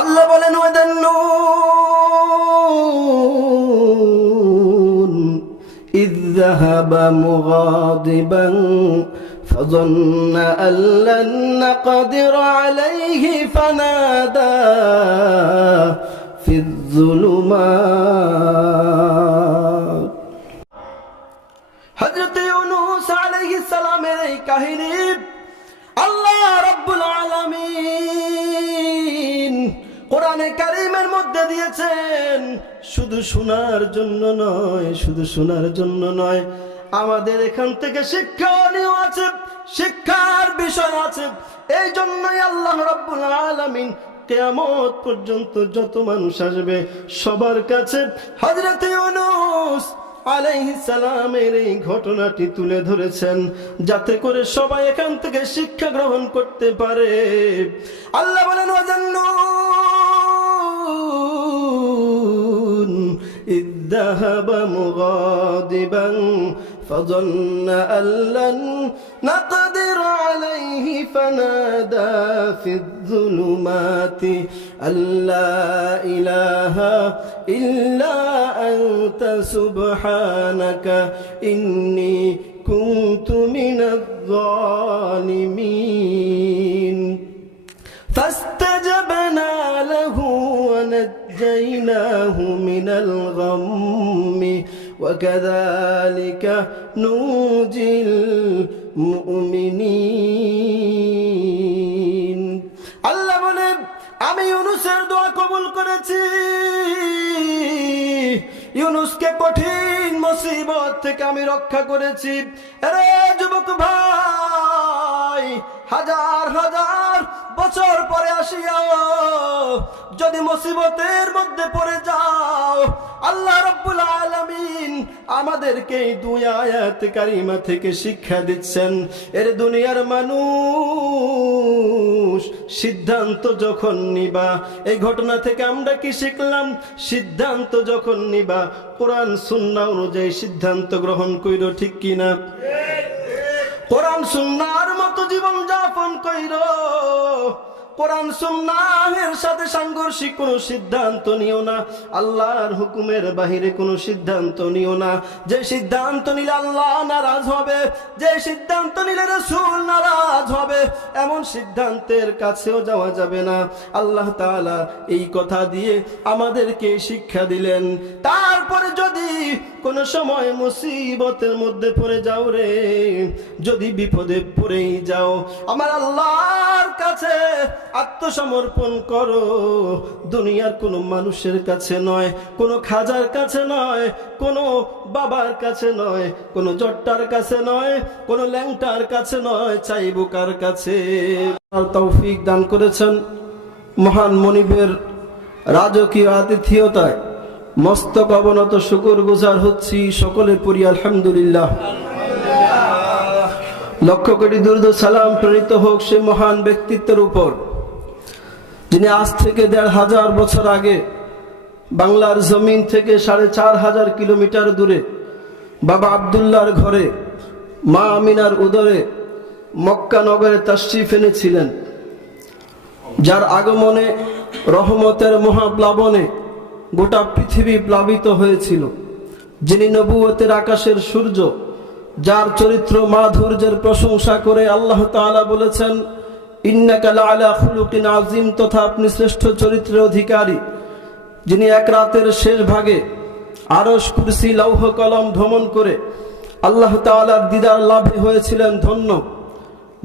আল্লাহ বলেন ওয়াদান্নুন ইয যাহাবা মুগাদিবান فظن أن لن نقدر عليه فنادى في الظلمات হযরত ইউনূস আলাইহিস সালামের এই কাহিনী আল্লাহ রাব্বুল আলামিন কোরআনে কারীমের মধ্যে দিয়েছেন। শুধু শোনার জন্য নয়, আমাদের এখান থেকে শিক্ষণীয় আছে, শিক্ষার বিষয় আছে। এই জন্যই আল্লাহ রাব্বুল আলামিন কিয়ামত পর্যন্ত যত মানুষ আসবে সবার কাছে হযরত ইউনূস আলাইহিস সালামের এই ঘটনাটি তুলে ধরেছেন, যাতে করে সবাই এখান থেকে শিক্ষা গ্রহণ করতে পারে। আল্লাহ বলেন ওয়াজান্নুন ইয যাহাবা মুগাদিবান فظن أن لن نقدر عليه فنادى في الظلمات أن لا إله إلا أنت سبحانك إني كنت من الظالمين فاستجبنا له ونجيناه من الغم وكذلك ننجي المؤمنين আল্লাহ বলে আমি ইউনূসের দোয়া কবুল করেছি। ইউনূসকে কঠিন মুসিবত থেকে আমি রক্ষা করেছি। আরে যুবক ভাই, হাজার হাজার বছর পরে আসিয়াও যদি মুসিবতের মধ্যে পড়ে যাও, আল্লাহ রাব্বুল আলামিন আমাদেরকে এই দুই আয়াত কারিমা থেকে শিক্ষা দিচ্ছেন। এর দুনিয়ার মানুষ সিদ্ধান্ত যখন নিবা, এই ঘটনা থেকে আমরা কি শিখলাম? সিদ্ধান্ত যখন নিবা কোরআন সুন্নাহ অনুযায়ী সিদ্ধান্ত গ্রহণ কইরো, ঠিক কিনা? কোরআন সুন্নাহর মতো জীবন যাপন কইরো। কোরআন সুন্নাহের সাথে সাংঘর্ষিক কোনো সিদ্ধান্ত নিও না। আল্লাহর হুকুমের বাহিরে কোনো সিদ্ধান্ত নিও না। যে সিদ্ধান্ত নিলে আল্লাহ নারাজ হবে, যে সিদ্ধান্ত নিলে রাসূল নারাজ হবে, এমন সিদ্ধান্তের কাছেও যাওয়া যাবে না। আল্লাহ তাআলা এই কথা দিয়ে আমাদেরকে শিক্ষা দিলেন। তারপরে যদি কোনো সময় মুসিবতের মধ্যে পড়ে যাও রে, যদি বিপদে পড়েই যাও, আমার আল্লাহর কাছে আত্মসমর্পণ করো। দুনিয়ার কোনো মানুষের কাছে নয়, কোনো খাজার কাছে নয়, কোনো বাবার কাছে নয়, কোনো জট্টার কাছে নয়, কোনো ল্যাংটার কাছে নয়, চাইবো কার কাছে? তৌফিক দান করেছেন মহান মনিবের রাজকীয় আতিথিয়তায় মস্তক অবনত শুকর গুজার হচ্ছি। সকলে পড়ি আলহামদুলিল্লাহ। লক্ষ কোটি দুরূদ সালাম প্রেরিত হোক সে মহান ব্যক্তিত্বের উপর, যিনি আজ থেকে ১৫০০ বছর আগে বাংলার জমিন থেকে ৪৫০০ কিলোমিটার দূরে বাবা আব্দুল্লাহর ঘরে মা আমিনার উদরে মক্কা নগরে তাশরিফ এনেছিলেন, যার আগমনে রহমতের মহাপ্লাবনে গোটা পৃথিবী প্লাবিত হয়েছিল, যিনি নবুয়তের আকাশের সূর্য, যার চরিত্র মাধুর্যের প্রশংসা করে আল্লাহ তাআলা বলেছেন ইন্নাকা লাআলা খুলুকিন আযীম, তথা আপনি শ্রেষ্ঠ চরিত্রের অধিকারী, যিনি এক রাতের শেষ ভাগে আরশ, কুরসি, লৌহ কলম ভ্রমণ করে আল্লাহ তাআলার দিদার লাভে হয়েছিলেন ধন্য,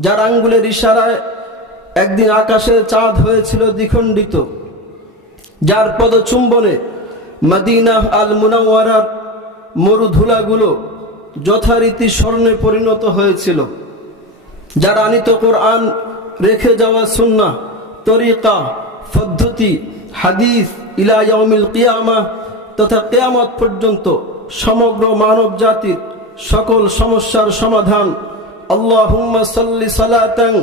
যার আঙ্গুলের ইশারায় একদিন আকাশে চাঁদ হয়েছিল দ্বিখণ্ডিত, যার পদচুম্বনে মদিনা আল মুনাওয়ারার মরুধুলাগুলো যথারীতি স্বর্ণে পরিণত হয়েছিল, যার আনিত কোরআন, রেখে যাওয়া সুন্নাহ, তরিকা, পদ্ধতি, হাদিস ইলা ইয়াউমিল কিয়ামাহ তথা কিয়ামত পর্যন্ত সমগ্র মানব জাতির সকল সমস্যার সমাধান। আল্লাহুম্মা সাল্লি সালাতান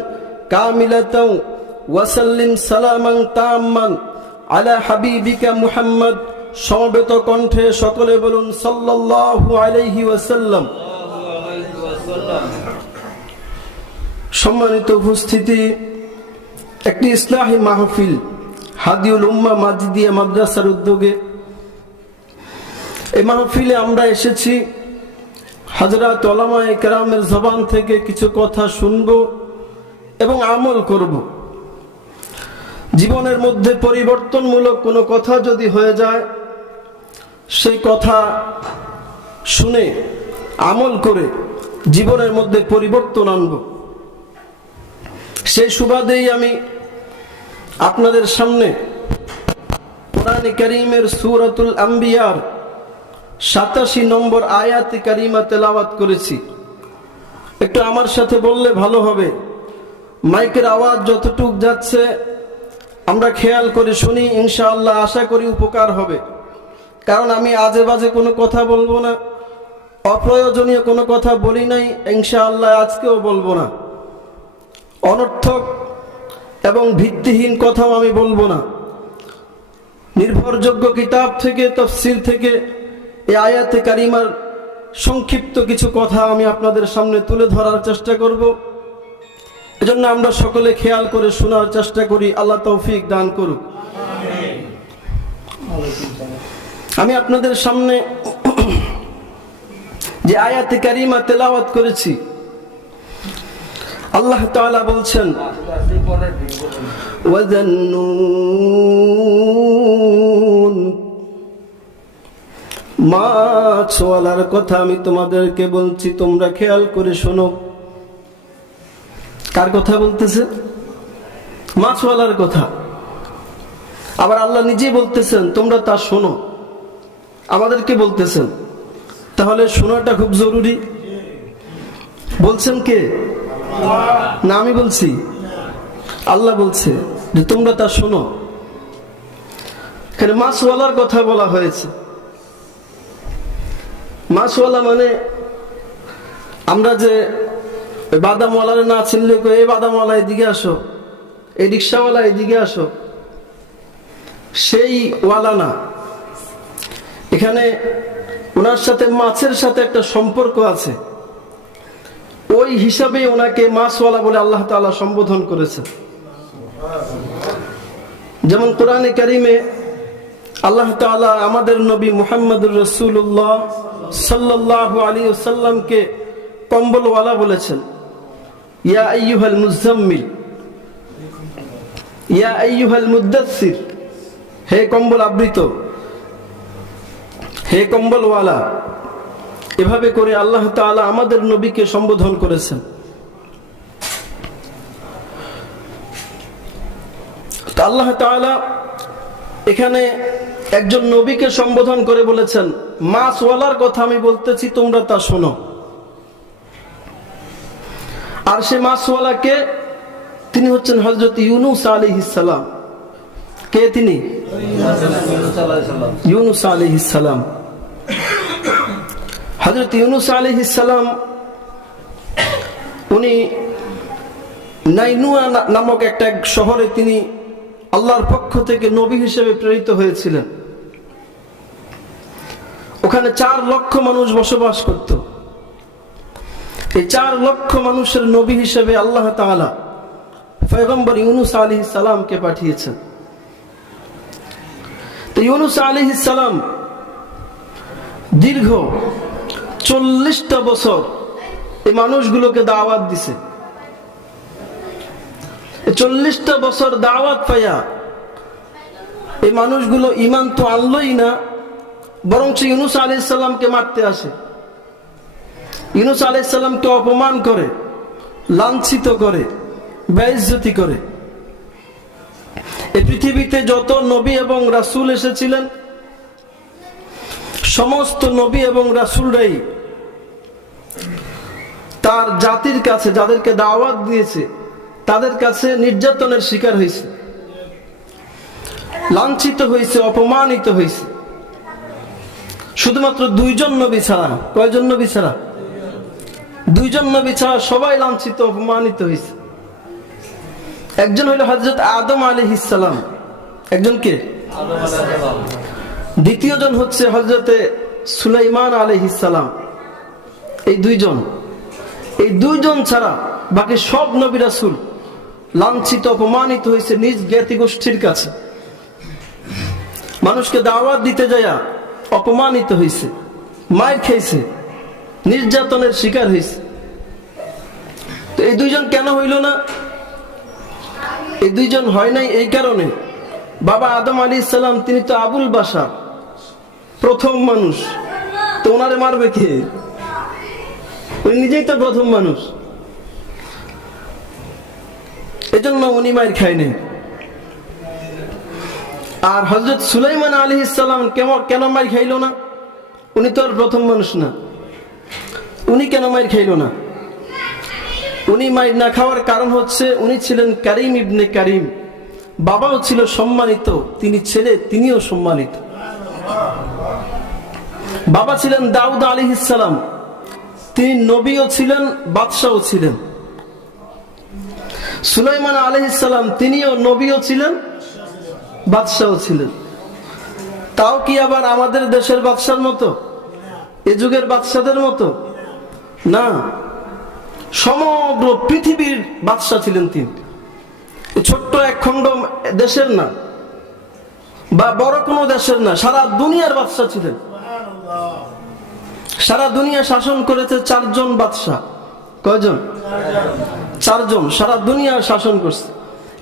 কামিলাতান ওয়া সাল্লিম সালামান তাম্মান আলা হাবিবিকা মুহাম্মদ। সমবেত কণ্ঠে সকলে বলুন সাল্লাল্লাহু আলাইহি ওয়াসাল্লাম। সম্মানিত উপস্থিতি, একটি ইসলাহি মাহফিল হাদিউল উম্মাহ মাজিদিয়া মাদ্রাসার উদ্যোগে এই মাহফিলে আমরা এসেছি হযরত উলামায়ে কেরামের জবান থেকে কিছু কথা শুনব এবং আমল করব। জীবনের মধ্যে পরিবর্তনমূলক কোনো কথা যদি হয়ে যায়, সেই কথা শুনে আমল করে জীবনের মধ্যে পরিবর্তন আনব। সেই সুবাদেই আমি আপনাদের সামনে কোরআনে কারীমের সূরাতুল আম্বিয়ার 87 নম্বর আয়াতে কারিমা তেলাওয়াত করেছি। একটু আমার সাথে বললে ভালো হবে। মাইকের আওয়াজ যতটুক যাচ্ছে আমরা খেয়াল করে শুনি, ইনশাআল্লাহ আশা করি উপকার হবে। কারণ আমি আজে বাজে কোনো কথা বলবো না, অপ্রয়োজনীয় কোনো কথা বলি নাই, ইনশাআল্লাহ আজকেও বলবো না। অনর্থক এবং ভিত্তিহীন কথাও আমি বলবো না। নির্ভরযোগ্য কিতাব থেকে, তাফসীর থেকে এই আয়াতে কারিমার সংক্ষিপ্ত কিছু কথা আমি আপনাদের সামনে তুলে ধরার চেষ্টা করব। এজন্য আমরা সকলে খেয়াল করে শোনার চেষ্টা করি। আল্লাহ তৌফিক দান করুক। আমি আপনাদের সামনে যে আয়াতে কারিমা তেলাওয়াত করেছি, আল্লাহ তাআলা বলছেন, ওয়াজান্নুন, মাছওয়ালার কথা আমি তোমাদেরকে বলছি, তোমরা খেয়াল করে শোনো। কার কথা বলতেছে? মাছওয়ালার কথা। আবার আল্লাহ নিজে বলতেছেন তোমরা তা শোনো, আমাদেরকে বলতেছেন। তাহলে শোনাটা খুব জরুরি। বলছেন কে? না আমি বলছি? আল্লাহ বলছে যে তোমরা তা শোনো। এখানে মাছওয়ালার কথা বলা হয়েছে। মাছওয়ালা মানে আমরা যে বাদামওয়ালারে না চিনলে এই বাদামওয়ালা এদিকে আসো, এই রিক্সাওয়ালা এদিকে আসো, সেই ওয়ালা না। এখানে ওনার সাথে মাছের সাথে একটা সম্পর্ক আছে, ওই হিসাবে ওনাকে মাছওয়ালা বলে আল্লাহ তাআলা সম্বোধন করেছে। যেমন কোরআনে কারিমে আল্লাহ তাআলা আমাদের নবী মুহাম্মদুর রাসূলুল্লাহ সাল্লাল্লাহু আলাইহি ওয়াসাল্লামকে কম্বলওয়ালা বলেছেন। ইয়া আইয়ুহাল মুজাম্মিল, ইয়া আইয়ুহাল মুদ্দাসসির, হে কম্বল আবৃত, হে কম্বলওয়ালা। এভাবে করে আল্লাহ তাআলা আমাদের নবীকে সম্বোধন করেছেন। আল্লাহ তাআলা এখানে একজন নবীকে সম্বোধন করে বলেছেন, মাছওয়ালার কথা আমি বলতেছি, তোমরা তা শোনো। আর সে মাছওয়ালাকে তিনি হচ্ছেন হযরত ইউনূস আলাইহিস সালাম। কে তিনি? ইউনূস আলাইহিস সালাম। হযরত ইউনূস আলাইহিস সালাম উনি নাইনুয়া নামক একটা শহরে তিনি আল্লাহর পক্ষ থেকে নবী হিসেবে প্রেরিত হয়েছিলেন। ওখানে 4 লক্ষ মানুষ বসবাস করত। এই 4 লক্ষ মানুষের নবী হিসেবে আল্লাহ তাআলা পয়গম্বর ইউনূস আলাইহিস সালামকে পাঠিয়েছেন। তো ইউনূস আলাইহিস সালাম দীর্ঘ 40টা বছর এই মানুষগুলোকে দাওয়াত দিছে। 40টা বছর দাওয়াত পাইয়া এই মানুষগুলো ঈমান তো আনলই না, বরং ইউনূস আলাইহিস সালামকে মারতে আসে। ইউনূস আলাইহিস সালামকে অপমান করে, লাঞ্ছিত করে, বেইজ্জতি করে। এই পৃথিবীতে যত নবী এবং রাসূল এসেছিলেন, সমস্ত নবী এবং রাসূলরাই তার জাতির কাছে, যাদেরকে দাওয়াত দিয়েছে, তাদের কাছে নির্যাতনের শিকার হয়েছে, লাঞ্ছিত হয়েছে, অপমানিত হয়েছে। শুধুমাত্র 2 জন নবী ছাড়া, কয়জন নবী ছাড়া? 2 জন নবী ছাড়া সবাই লাঞ্ছিত, অপমানিত হয়েছে। একজন হইল হযরত আদম আলাইহিস সালাম, একজন কে? দ্বিতীয় জন হচ্ছে হযরতে সুলাইমান আলাইহিস সালাম। এই 2 জন, এই 2 জন ছাড়া বাকি সব নবী রাসূল লাঞ্ছিত, অপমানিত হয়েছে নিজ জ্ঞাতি গোষ্ঠীর কাছে। মানুষকে দাওয়াত দিতে যায়া অপমানিত হয়েছে, মায়ের খেয়েছে, নির্যাতনের শিকার হয়েছে। তো এই দুইজন কেন হইল না? এই দুইজন হয় নাই এই কারণে, বাবা আদম আলাইহিস সালাম তিনি তো আবুল বাশার, প্রথম মানুষ, তো ওনারে মারবে কে? উনি নিজেই তো প্রথম মানুষ, এজন্য উনি মার খায়নি। আর হযরত সুলাইমান আলাইহিস সালাম কেন মার খাইল না? উনি তো আর প্রথম মানুষ না, উনি কেন মার খাইল না? উনি মার না খাওয়ার কারণ হচ্ছে উনি ছিলেন কারিম ইবনে কারিম, বাবাও ছিল সম্মানিত, তিনি ছেলে তিনিও সম্মানিত। বাবা ছিলেন দাউদ আলাইহিস সালাম, তিনি নবীও ছিলেন, বাদশাও ছিলেন। সুলাইমান আলাইহিস সালাম তিনিও নবীও ছিলেন, বাদশাও ছিলেন। তাও কি আবার আমাদের দেশের বাদশার মতো, এ যুগের বাদশাদের মতো? না, সমগ্র পৃথিবীর বাদশা ছিলেন তিনি। ছোট্ট এক খণ্ড দেশের না, বা বড় কোনো দেশের না, সারা দুনিয়ার বাদশা ছিলেন। সারা দুনিয়া শাসন করেছে 4 জন বাদশা। কয়জন? 4 জন সারা দুনিয়া শাসন করছে।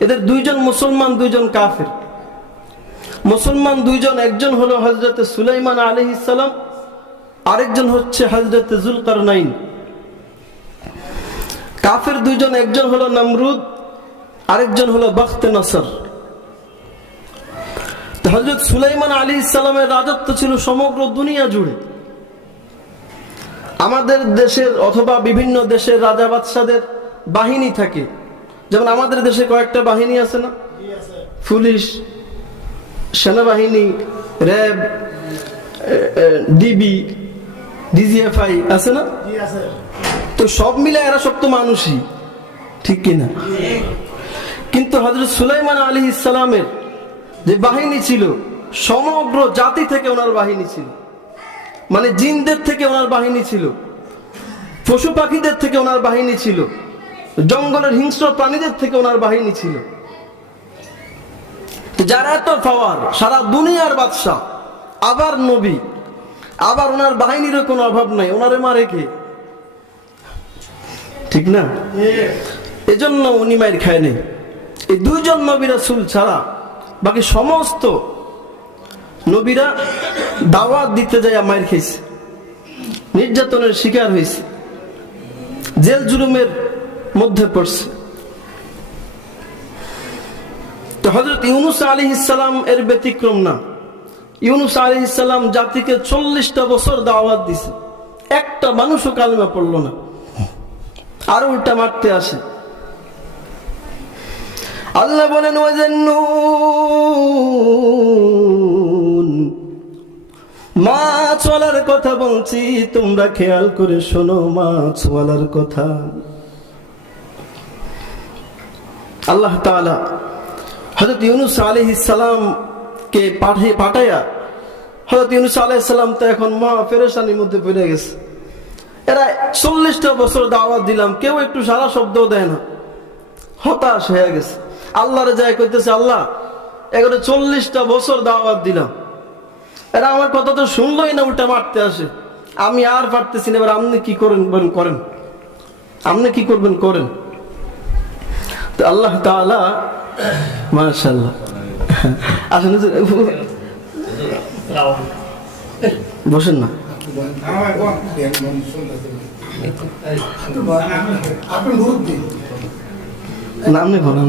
এদের 2 জন মুসলমান, 2 জন কাফের। মুসলমান 2 জন, একজন হলো হযরত সুলাইমান আলাইহিস সালাম, আরেকজন হচ্ছে হযরত যুলকারনাইন। কাফের 2 জন, একজন হলো নমরুদ, আরেকজন হলো বখতে নসর। হযরত সুলাইমান আলাইহিস সালামের রাজত্ব ছিল সমগ্র দুনিয়া জুড়ে। আমাদের দেশের অথবা বিভিন্ন দেশের রাজা বাদশাদের বাহিনী থাকে, যেমন আমাদের দেশে কয়েকটা বাহিনী আছে না? পুলিশ, সেনাবাহিনী, র্যাব, ডিবি, ডিজিএফআই আছে না? তো সব মিলে এরা সব তো মানুষই, ঠিক কিনা? কিন্তু হযরত সুলাইমান আলাইহিস সালামের যে বাহিনী ছিল, সমগ্র জাতি থেকে ওনার বাহিনী ছিল। মানে জিনদের থেকে ওনার বাহিনী ছিল, পশু পাখিদের থেকে ওনার বাহিনী ছিল, জঙ্গলের হিংস্র প্রাণীদের থেকে ওনার বাহিনী ছিল। যারা এত পাওয়ার, সারা দুনিয়ার বাদশা, আবার নবী, আবার ওনার বাহিনীরও কোনো অভাব নাই, ওনারে মারে কে? ঠিক না? এজন্য উনি মার খায় নাই। এই 2 জন নবী রাসূল ছাড়া বাকি সমস্ত নবীরা দাওয়াত দিতে যায় মার খেয়েছে, নির্যাতনের শিকার হয়েছে, জেল জুলুমের মধ্যে পড়ছে। তো হযরত ইউনূস আলাইহিস সালাম এর ব্যতিক্রম না। ইউনূস আলাইহিস সালাম জাতিকে 40টা বছর দাওয়াত দিছে, একটা মানুষও কালেমা পড়লো না, আর উল্টা মারতে আসে। আল্লাহ বলেন ওয়াজান্নুন, মাছওয়ালার কথা বলছি, তোমরা খেয়াল করে শোনো মাছওয়ালার কথা। আল্লাহ তাআলা হযরত ইউনূস আলাইহিস সালাম কে পাঠায়া, হযরত ইউনূস আলাইহিস সালাম তো এখন মহা পেরেশানির মধ্যে পড়ে গেছে। এরা 40টা বছর দাওয়াত দিলাম, কেউ একটু সারা শব্দ দেয় না, হতাশ হয়ে গেছে। আল্লাহরে যায় কইতেছে, আল্লাহ এগুলো 40টা বছর দাওয়াত দিলাম, এরা আমার কথা তো শুনলোই না, উল্টা মারতে আসে, আমি আর পারতেছি না, এবার আপনি কি করেন, আপনি কি করবেন করেন। তো আল্লাহ তাআলা, মাশাআল্লাহ, আসেন বসেন না, আপনি বলেন।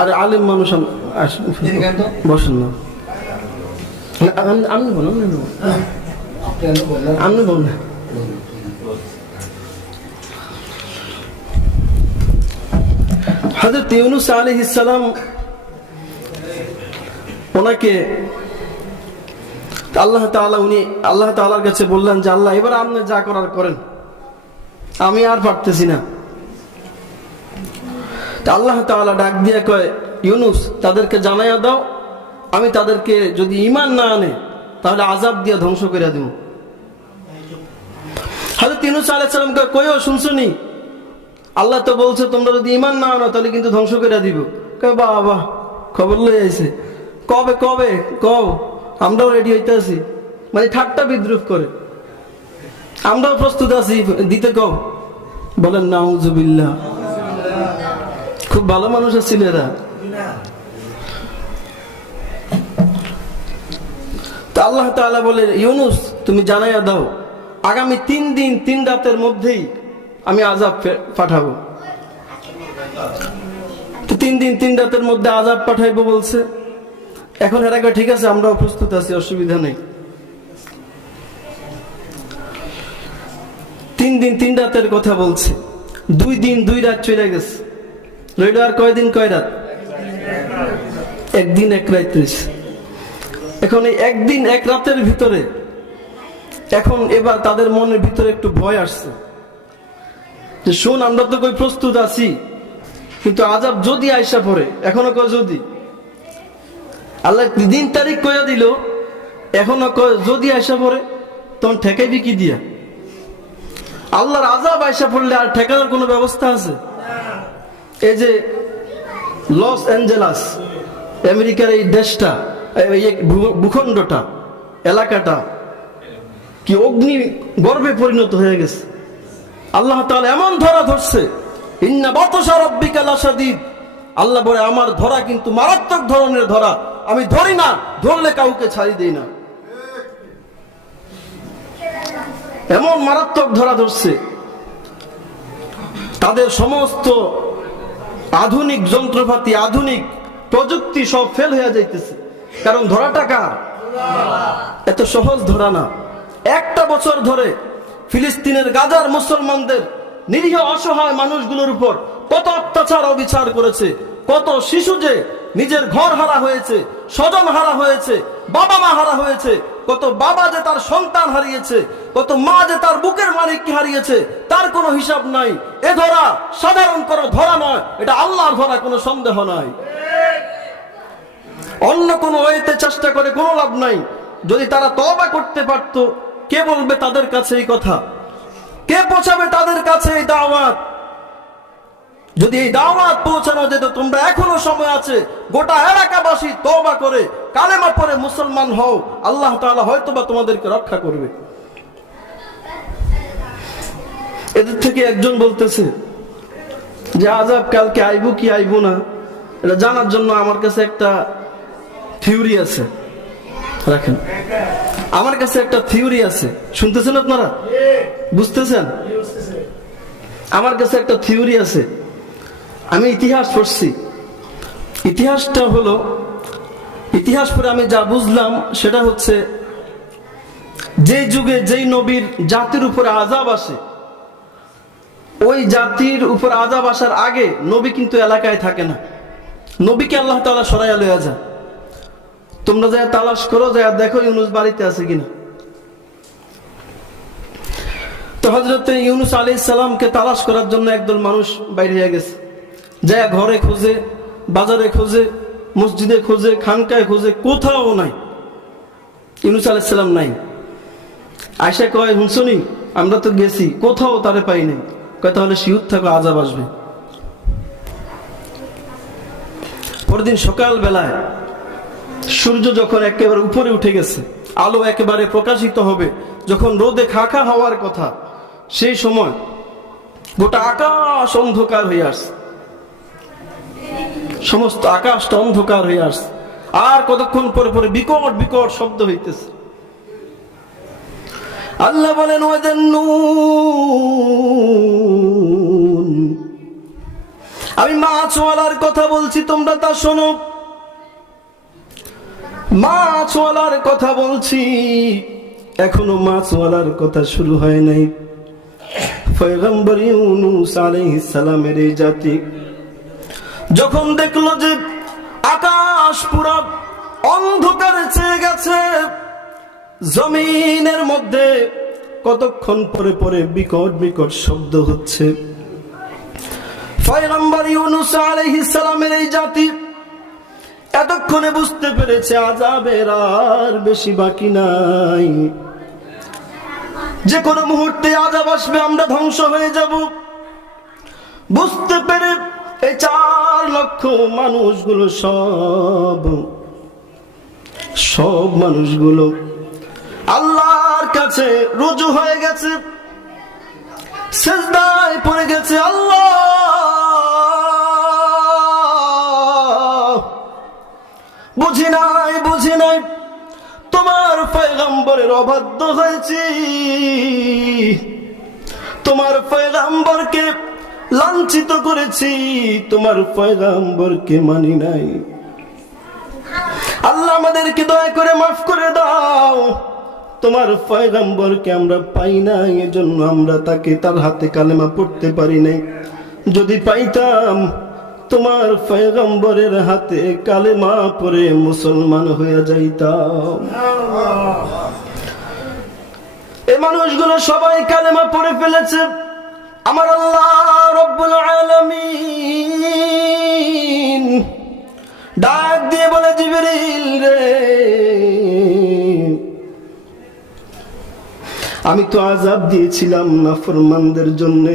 আর আলেম মানুষ বসেন না, আপনি বলেন, আপনি বলেন। হযরত ইউনূস আলাইহিস সালাম ওনাকে আল্লাহ তাআলার কাছে বললেন যে আল্লাহ এবার আপনি যা করার করেন, আমি আর পারতেছি না। আল্লাহ তাআলা ডাক দিয়ে কয়, ইউনূস তাদেরকে জানাইয়া দাও, আমি তাদেরকে যদি ঈমান না আনে তাহলে আযাব দিয়ে ধ্বংস করে দেব। হযরত ইউনূস আলাইহিস সালামকে কইও শুনছনি, আল্লাহ তো বলছে তোমরা যদি ঈমান না আনো তাহলে কিন্তু ধ্বংস করে দিব। কয় বাবা খবর লই আইছে, কবে কবে কও, আমরাও রেডি হইতে আছি। মানে ঠাট্টা বিদ্রুপ করে, আমরাও প্রস্তুত আছি দিতে, কও। বলেন নাউজুবিল্লাহ। খুব ভালো মানুষ ছিল এরা। তা আল্লাহ তাআলা বলে, ইউনূস তুমি জানাইয়া দাও আগামী 3 দিন 3 রাতের মধ্যেই আমি আযাব পাঠাবো। তো 3 দিন 3 রাতের মধ্যে আযাব পাঠাইবো বলছে। এখন এরা কয় ঠিক আছে আমরাও প্রস্তুত আছি, অসুবিধা নেই। 3 দিন 3 রাতের কথা বলছে। 2 দিন 2 রাত চলে গেছে, রইল আর কয়দিন কয় রাত? 1 দিন 1 রাত রয়েছে। এখন এই 1 দিন 1 রাতের ভিতরে এখন এবার তাদের মনের ভিতরে একটু ভয় আসছে যে শোন আমরা তো কই প্রস্তুত আছি, কিন্তু আযাব যদি আইসা পড়ে, এখনো কয় যদি। আল্লাহ দিন তারিখ কইয়া দিল, এখনো কয় যদি আইসা পড়ে, তখন ঠেকাইবি কি দিয়া? আল্লাহর আযাব আইসা পড়লে আর ঠেকানোর কোনো ব্যবস্থা আছে? এই যে লস অ্যাঞ্জেলাস, আমেরিকার এই দেশটা, এই ভূখণ্ডটা, এলাকাটা কি অগ্নি গর্ভে পরিণত হয়ে গেছে। আল্লাহ তাআলা এমন ধরা ধরছে, ইন্না বাতশা রাব্বিকা লাশাদীদ। আল্লাহ বলে আমার ধরা কিন্তু মারাত্মক ধরনের ধরা, আমি ধরি না, ধরলে কাউকে ছাড়ি দেই না। এমন মারাত্মক ধরা ধরছে, তাদের সমস্ত আধুনিক যন্ত্রপাতি, আধুনিক প্রযুক্তি সব ফেল হয়ে যাইতেছে। কারণ ধরাটা কার? এত সহজ ধরা না। 1টা বছর ধরে ফিলিস্তিনের গাজার মুসলমানদের নিরীহ অসহায় মানুষগুলোর উপর কত অত্যাচার অবিচার করেছে, কত শিশু যে নিজের ঘর হারা হয়েছে, স্বজন হারা হয়েছে, বাবা মা হারা হয়েছে, কত বাবা যে তার সন্তান হারিয়েছে, কত মা যে তার বুকের মালিককে হারিয়েছে, তার কোনো হিসাব নাই। এ ধরা সাধারণ কোনো ধরা নয়, এটা আল্লাহর ধরা, কোনো সন্দেহ নাই। অন্য কোনো ওয়েতে চেষ্টা করে কোনো লাভ নাই। যদি তারা তওবা করতে পারতো, কে বলবে তাদের কাছে এই কথা? কে পৌঁছাবে তাদের কাছে এই দাওয়াত? যদি এই দাওয়াত পৌঁছানো যেত, তোমরা এখনো সময় আছে, গোটা এলাকাবাসী তওবা করে কালেমা পড়ে মুসলমান হও, আল্লাহ তাআলা হয়তোবা তোমাদেরকে রক্ষা করবে। এদের থেকে একজন বলতেছে যে আযাব কালকে আইবো কি আইবো না এটা জানার জন্য আমার কাছে একটা থিওরি আছে। রাখেন, আমার কাছে একটা থিওরি আছে। শুনতেছেন আপনারা? বুঝতেছেন? আমার কাছে একটা থিওরি আছে। আমি ইতিহাস পড়ছি। ইতিহাসটা হলো, ইতিহাস পড়ে আমি যা বুঝলাম সেটা হচ্ছে, যেই যুগে যেই নবীর জাতির উপরে আযাব আসে, ওই জাতির উপর আযাব আসার আগে নবী কিন্তু এলাকায় থাকে না। নবীকে আল্লাহ তাআলা সরাইয়া লইয়া যায়। তোমরা যা তালাশ করো, যা দেখো ইউনূস বাড়িতে আছে কিনা। তো হযরত ইউনূস আলাইহিস সালামকে তালাশ করার জন্য একদল মানুষ বাইরে হয়ে গেছে। যায় ঘরে খোঁজে, বাজারে খোঁজে, মসজিদে খোঁজে, খানকায় খোঁজে, কোথাও নাই, ইউনূস আলাইহিস সালাম নাই। আয়েশা কয়, শুনছনি আমরা তো গেছি, কোথাও তারে পাই নাই। কয় তাহলে শিউর থাকো, আযাব আসবে। পরদিন সকাল বেলায় সূর্য যখন একেবারে উপরে উঠে গেছে, আলো একেবারে প্রকাশিত হবে, যখন রোদে খাখা হওয়ার কথা, সেই সময় গোটা আকাশ অন্ধকার হয়ে আসছে। সমস্ত আকাশটা অন্ধকার হয়ে আসছে। আর কতক্ষণ পরে পরে বিকট বিকট শব্দ হইতেছে। আল্লাহ বলেন, আমি মাছওয়ালার কথা বলছি, তোমরা তা শোনো। মাছওয়ালার কথা বলছি, এখনো মাছওয়ালার কথা শুরু হয় নাই। পয়গম্বর ইউনূস আলাইহিস সালামের এই জাতি যখন দেখলো যে আকাশ পুরো অন্ধকারে ছেয়ে গেছে, জমিনের মধ্যে কতক্ষণ পরে পরে বিকট বিকট শব্দ হচ্ছে, পয়গম্বর ইউনূস আলাইহিস সালামের এই জাতি এতক্ষণে বুঝতে পেরেছে আযাবের আর বেশি বাকি নাই। যে কোনো মুহূর্তে আযাব আসবে, আমরা ধ্বংস হয়ে যাব। বুঝতে পেরে এই 4 লক্ষ মানুষগুলো সব মানুষগুলো আল্লাহর কাছে রুজু হয়ে গেছে, সিজদায় পড়ে গেছে। আল্লাহ, বুঝি নাই তোমার পয়গম্বরের অবাধ্য হয়েছি, তোমার পয়গম্বরকে লাঞ্ছিত করেছি, তোমার পয়গম্বরকে মানি নাই। আল্লাহ, আমাদেরকে দয়া করে মাফ করে দাও। তোমার পয়গম্বরকে আমরা পাই না, এজন্য আমরা তার হাতে কালেমা পড়তে পারি নাই। যদি পাইতাম তোমার পয়গম্বরের হাতে কালেমা পড়ে মুসলমান হয়ে যাইতাম। এই মানুষগুলো সবাই কালেমা পড়ে ফেলেছে। আমার আল্লাহ রব্বুল আলামিন ডাক দিয়ে বলে, জিবরিল রে, আমি তো আযাব দিয়েছিলাম নাফরমানদের জন্য,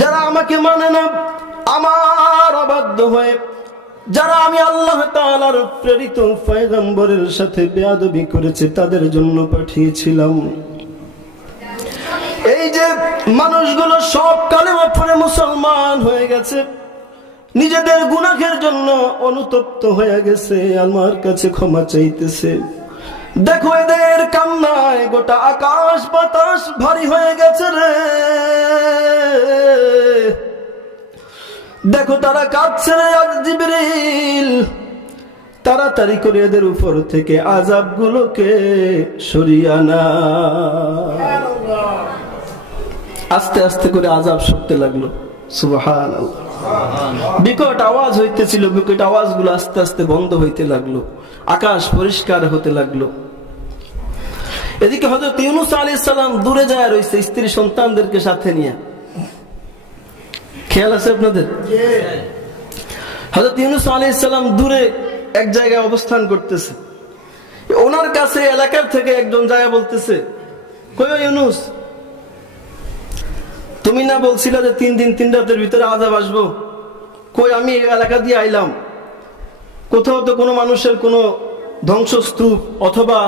যারা আমাকে মানে না, আমার অবাধ্য হয়ে যারা আমি আল্লাহ তাআলার প্রেরিত পয়গম্বরের সাথে বেয়াদবি করেছে, তাদের জন্য পাঠিয়েছিলাম। এই যে মানুষগুলো সব কালেমা পড়ে মুসলমান হয়ে গেছে, নিজেদের গুনাহের জন্য অনুতপ্ত হয়ে গেছে, আমার কাছে ক্ষমা চাইতেছে। দেখো এদের কান্নায় গোটা আকাশ বাতাস ভারী হয়ে গেছে রে। দেখো তারা কাঁদছে রে। জিবরিল, তাড়াতাড়ি করে এদের উপর থেকে আযাব গুলোকে সরিয়ে আনা। আস্তে আস্তে করে আযাব সরতে লাগলো। সুবহানাল্লাহ। বিকট আওয়াজ হইতেছিল, বিকট আওয়াজগুলো আস্তে আস্তে বন্ধ হইতে লাগলো, আকাশ পরিষ্কার হতে লাগলো। এদিকে হযরত ইউনূস আলাইহিস সালাম দূরে যায় রইছে স্ত্রী সন্তানদেরকে সাথে নিয়ে। খেয়াল আছে আপনাদের? হযরত ইউনূস আলাইহিস সালাম দূরে এক জায়গায় অবস্থান করতেছে। ওনার কাছে এলাকার থেকে একজন জায়গা বলতেছে, কই ইউনূস, তুমি না বলছিলে যে 3 দিন 3 রাতের ভিতরে আযাব আসবো? কই, আমি এই এলাকা দিয়ে আইলাম, কোথাও তো কোনো মানুষের কোনো ধ্বংসস্তূপ অথবা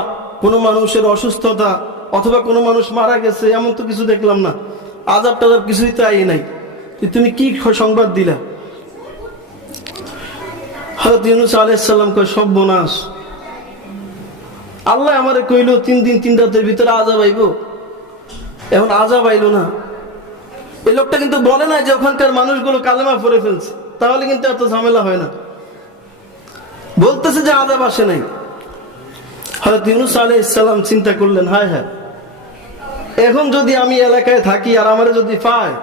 কোনো মানুষের অসুস্থতা অথবা কোনো মানুষ মারা গেছে এমন তো কিছু দেখলাম না, আযাব টাযাব কিছুই তো আই নাই, তুমি কি সংবাদ দিলা? হযরত ইউনূস আলাইহিস সালাম কয়, সর্বনাশ, আল্লাহ আমারে কইলো 3 দিন 3 রাতের ভিতরে আযাব আইব, এখন আযাব আইলো না। এই লোকটা কিন্তু বলে না যে ওখানকার মানুষগুলো কালেমা পড়ে ফেলছে, তাহলে কিন্তু এত ঝামেলা হয় না। বলতেছে যে আযাব আসে নাই। হযরত ইউনূস আলাইহিস সালাম চিন্তা করলেন, হায় হায়, এখন যদি আমি এলাকায় থাকি আর আমারে যদি পায়,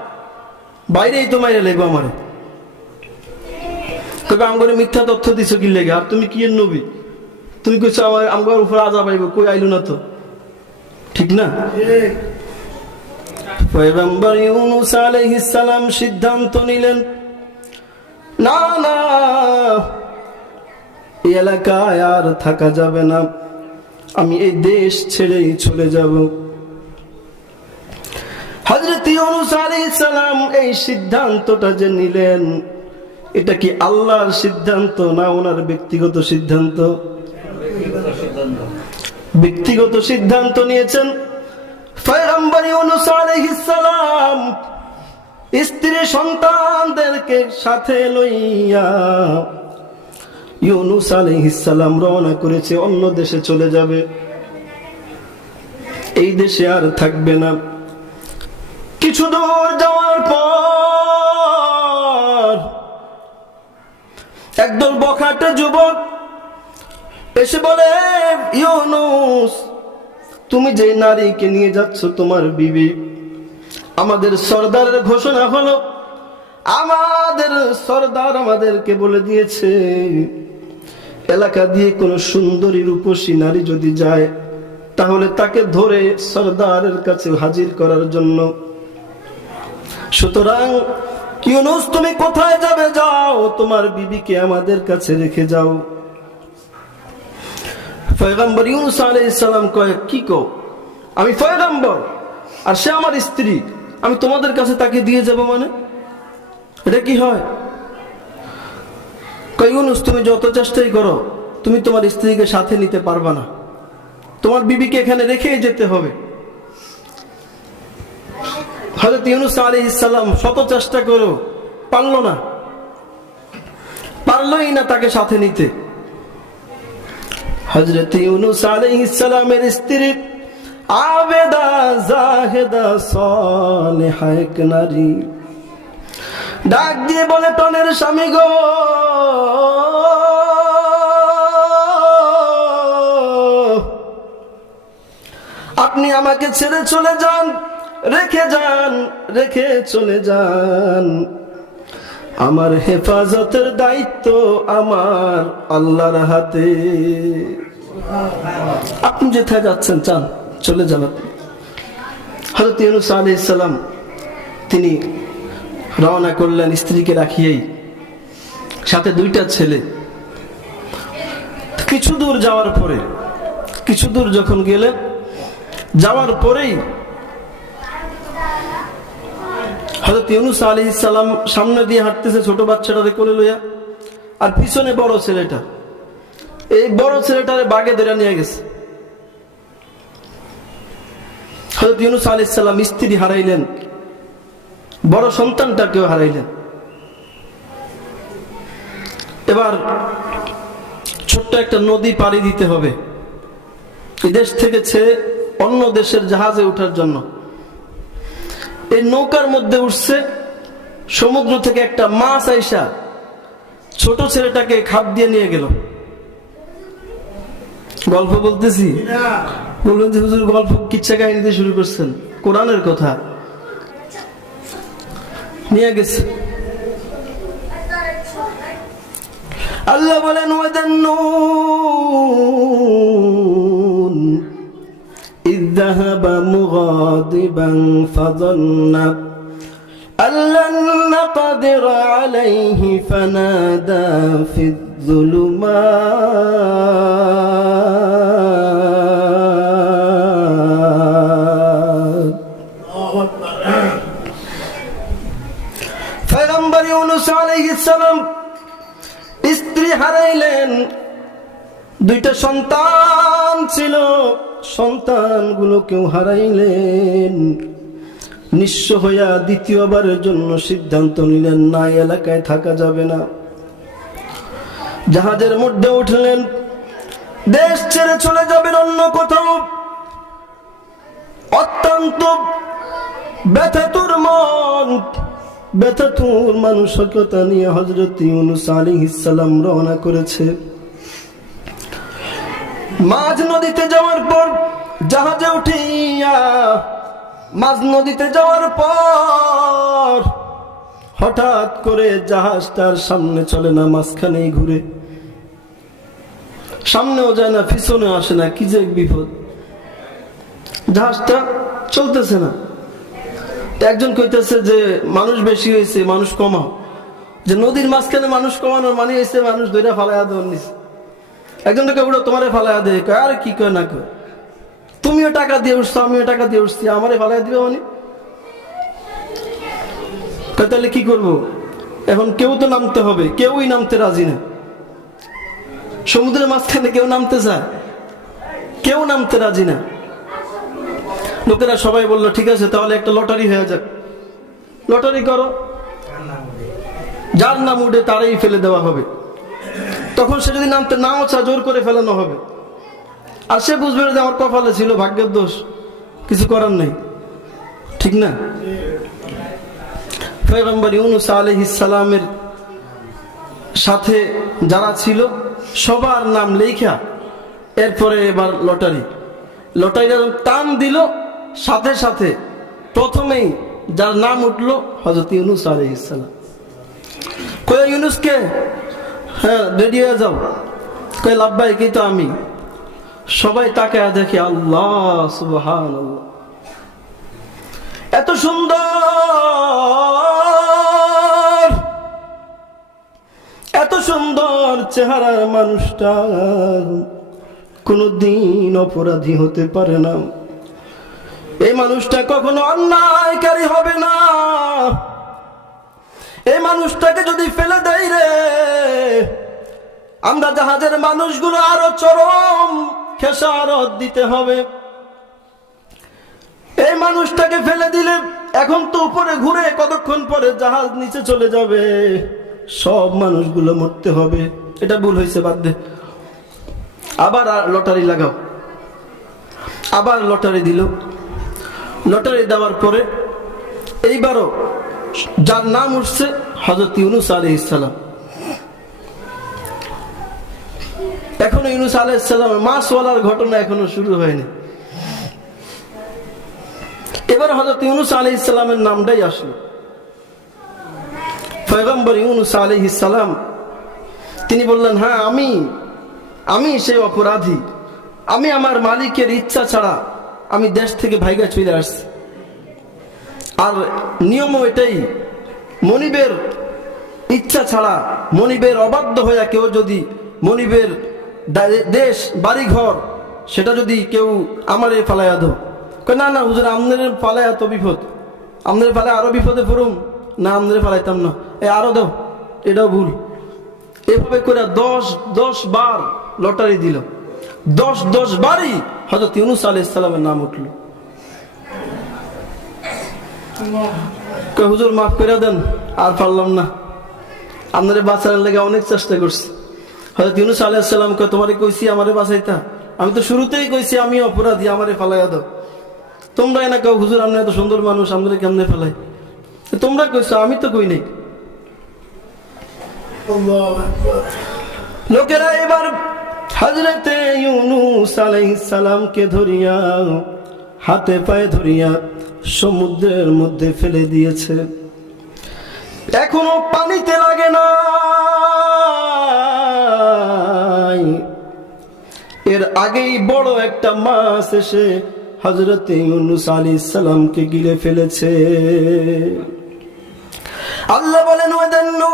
বাইরেই তো মাইরে লাগবে আমারে। তবে আমগরে মিথ্যা তথ্য দিছো কি লেগে? আর তুমি কি এর নবী? তুমি কইছো আমগর উপর আযাব আইব, কই আইলো না তো, ঠিক না? পয়গম্বর ইউনূস আলাইহিস সালাম সিদ্ধান্ত নিলেন, না না, এই এলাকায় আর থাকা যাবে না, আমি এই দেশ ছেড়েই চলে যাব। হযরত ইউনূস আলাইহিস সালাম এই সিদ্ধান্তটা যে নিলেন, এটা কি আল্লাহর সিদ্ধান্ত না ওনার ব্যক্তিগত সিদ্ধান্ত? ব্যক্তিগত সিদ্ধান্ত নিয়েছেন। পয়গম্বর ইউনূস আলাইহিস সালাম স্ত্রী সন্তানদেরকে সাথে লইয়া ইউনূস আলাইহিস সালাম রওনা করেছে, অন্য দেশে চলে যাবে, এই দেশে আর থাকবে না। কিছু দূর যাওয়ার পর একদল বখাটে যুবক এসে বলে, ইউনূস, তুমি যে নারীকে নিয়ে যাচ্ছ তোমার বিবি, আমাদের সরদারের ঘোষণা হলো, আমাদের সরদার আমাদেরকে বলে দিয়েছে, এলাকা দিয়ে কোন সুন্দরী রূপসী নারী যদি যায় তাহলে তাকে ধরে সরদারের কাছে হাজির করার জন্য। সুতরাং ইউনূস, তুমি কোথায় যাবে যাও, তোমার বিবিকে আমাদের কাছে রেখে যাও। পয়গম্বর ইউনূস আলাইহিস সালাম কয়, কি কও? আমি পয়গম্বর আর সে আমার স্ত্রী, আমি তোমাদের কাছে তাকে দিয়ে যাব, মানে এটা কি হয়? কই ইউনুস, তুমি যত চেষ্টাই করো তুমি তোমার স্ত্রীকে সাথে নিতে পারবা না, তোমার বিবিকে এখানে রেখেই যেতে হবে। হযরত ইউনুস আলাইহিস সালাম শত চেষ্টা করেও পারলই না তাকে সাথে নিতে। হযরত ইউনুস আলাইহিস সালামের স্ত্রী আবেদা জাহেদা সালেহা এক নারী ডাক দিয়ে বলে, টনের স্বামী গো, আপনি আমাকে ছেড়ে চলে যান, রেখে চলে যান, আমার হেফাজতের দায়িত্ব আমার আল্লাহর হাতে। আপনি যেথায় যাচ্ছেন চান চলে যান। হযরত ইউনুস আলাইহিস সালাম তিনি রওনা করলেন স্ত্রীকে রাখিয়েই, সাথে 2টা ছেলে। কিছু দূর যখন গেলেন, যাওয়ার পরেই হযরত ইউনুস আলাইহিস সালাম সামনে দিয়ে হাঁটতেছে ছোট বাচ্চাটারে কোলে লইয়া, আর পিছনে বড় ছেলেটা। এই বড় ছেলেটারে বাগে ধরে নিয়ে গেছে। হযরত ইউনুস আলাইহিস সালাম স্ত্রী হারাইলেন, বড় সন্তানটাকেও হারাইলেন। এবার ছোট্ট একটা নদী পাড়ি দিতে হবে এই দেশ থেকে ছেড়ে অন্য দেশের জাহাজে ওঠার জন্য। এই নৌকার মধ্যে উঠছে, সমুদ্র থেকে একটা মাছ আইসা ছোট ছেলেটাকে খাপ দিয়ে নিয়ে গেল। গল্প বলতেছি, বলবেন যে হুজুর গল্প কিচ্ছা কাহিনী দিয়ে শুরু করছেন, কোরআনের কথা। নিয়ে গেছে। আল্লাহ বলেন, ওয়াদান্নুন إذ ذهب مغاضبا فظن أن لن نقدر عليه فنادى في الظلمات পয়গম্বর ইউনুস আলাইহিস সালাম স্ত্রী হারাইলেন, 2টা সন্তান ছিল, সন্তানগুলোকেও হারাইলেন। নিঃস্ব হইয়া দ্বিতীয়বারের জন্য সিদ্ধান্ত নিলেন, না এলাকায় থাকা যাবে না। জাহাজের মধ্যে উঠলেন, দেশ ছেড়ে চলে যাবেন অন্য কোথাও। অত্যন্ত ব্যথাতুর মন, ব্যথাতুর মানসিকতা নিয়ে হযরত ইউনুস আলাইহিস সালাম রওনা করেছে। মাঝ নদীতে যাওয়ার পর জাহাজে উঠিয়া মাঝ নদীতে যাওয়ার পর হঠাৎ করে জাহাজটার সামনে চলে না, মাঝখানেই ঘুরে, সামনেও যায় না পিছনে আসে না। কি যে বিপদ, জাহাজটা চলতেছে না। একজন কইতেছে যে মানুষ বেশি হয়েছে, মানুষ কমাও। যে নদীর মাঝখানে মানুষ কমানোর মানে হয়েছে মানুষ ধরে ফালাইয়া দেওয়ার নিছে। একজনকে উঠো তোমারে ফালাইয়া দেয়, কয় আর কি কয় না কয়, তুমিও টাকা দিয়ে উঠছো আমিও টাকা দিয়ে উঠছি, আমারে ফালাইয়া দিবে মানে। তাহলে কি করব? এখন কেউ তো নামতে হবে, কেউই নামতে রাজি না। সমুদ্রের মাঝখানে কেউ নামতে চায়, কেউ নামতে রাজি না। লোকেরা সবাই বললো ঠিক আছে তাহলে একটা লটারি হয়ে যাক, লটারি করো, যার নাম উঠে তারাই ফেলে দেওয়া হবে। তখন সে যদি নামতে নাও চা, জোর করে ফেলানো হবে। আর সে বুঝবে যে আমার কপালে ছিল, ভাগ্যের দোষ, কিছু করার নেই, ঠিক না? পয়গম্বর ইউনুস আলাইহিস সালামের সাথে যারা ছিল সবার নাম লেখা, এরপরে এবার লটারিটা টান দিল, সাথে সাথে প্রথমেই যার নাম উঠলো হযরত ইউনুস আলাইহিস সালাম। কই ইউনুসকে, হ্যাঁ রেডি হয়ে যাও। কই লাব্বাইক, এই তো আমি। সবাই তাকায় দেখে, আল্লাহ সুবহানাল্লাহ, এত সুন্দর চেহারার মানুষটা কোনদিন অপরাধী হতে পারে না। এই মানুষটা কখনো অন্যায়কারী হবে না। এই মানুষটাকে যদি ফেলে দেয় রে, আমরা জাহাজের মানুষগুলো আরো চরম খেসারত দিতে হবে। এই মানুষটাকে ফেলে দিলে এখন তো উপরে ঘুরে কতক্ষণ পরে জাহাজ নিচে চলে যাবে, সব মানুষগুলো মরতে হবে। এটা ভুল হয়েছে, বাদ দে, আবার লটারি লাগাও। আবার লটারি দিল। লটারি দেওয়ার পরে এইবারও যার নাম উঠছে হযরত ইউনূস আলাইহিস সালাম। এখনো ইউনূস আলাইহিস সালামের মাছওয়ালার ঘটনা এখনো শুরু হয়নি। এবার হযরত ইউনূস আলাইহিস সালামের নামটাই আসলো। পয়গম্বর ইউনূস আলাইহিস সালাম তিনি বললেন, হ্যাঁ আমি সেই অপরাধী, আমি আমার মালিকের ইচ্ছা ছাড়া আমি দেশ থেকে ভাইগা চলে আসছি। আর নিয়মও এটাই, মনিবের ইচ্ছা ছাড়া, মনিবের অবাধ্য হইয়া কেউ যদি মনিবের দেশ বাড়িঘর সেটা যদি কেউ আমারে ফালাইয়া দো, না না হুজুর আমনের ফালাইয়া তো বিপদ, আমনের ফালায় আরো বিপদে পড়ুম, না আমনের ফালাইতাম না, আরো দাও, এটাও ভুল। এভাবে করে 10 বার লটারি দিল। 10 বারই হযরত ইউনূস আলাইহিস সালামের নাম উঠল। হুজুর মাফ করে দেন, আর পারলাম না, আপনারে বাঁচানোর লেগে অনেক চেষ্টা করছি। হযরত ইউনূস আলাইহিস সালাম কয়, তোমারে কইছি আমারে বাঁচাইতা, আমি তো শুরুতেই কইছি আমি অপরাধী, আমারে ফালাইয়া দাও। তোমরা না কেউ হুজুর আপনি এত সুন্দর মানুষ, আমাদের কেমনে ফেলাই? তোমরা কইছো, আমি তো কই নাই। লোকেরা এবার হযরতে ইউনূস আলাইহিস সালামকে ধরিয়া, হাতে পায়ে ধরিয়া সমুদ্রের মধ্যে ফেলে দিয়েছে। এখনো পানিতে লাগে না, এর আগেই বড় একটা মাছ এসে হযরতে ইউনূস আলাইহিস সালামকে গিলে ফেলেছে। আল্লাহ বলেন, ওয়াদান্নুন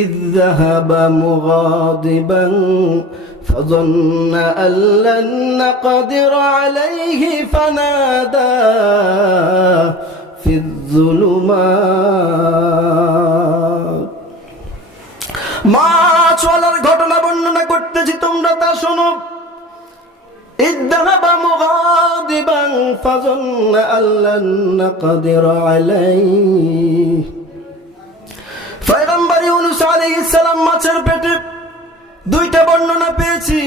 ইয যাহাবা মুগাদিবান ফাযান্না আন লান নাকদির আলাইহি ফানাদা ফিয-যুলুমাত। মাছওয়ালার ঘটনা বর্ণনা করতেছি, তোমরা তা শোনো। ইযযাহাবা মুগাদিবান ফাযান্না আন লান নাকদির আলাইহি। পয়গম্বর ইউনূস আলাইহিস সালাম মাছের পেটে দুইটা বর্ণনা পেয়েছি।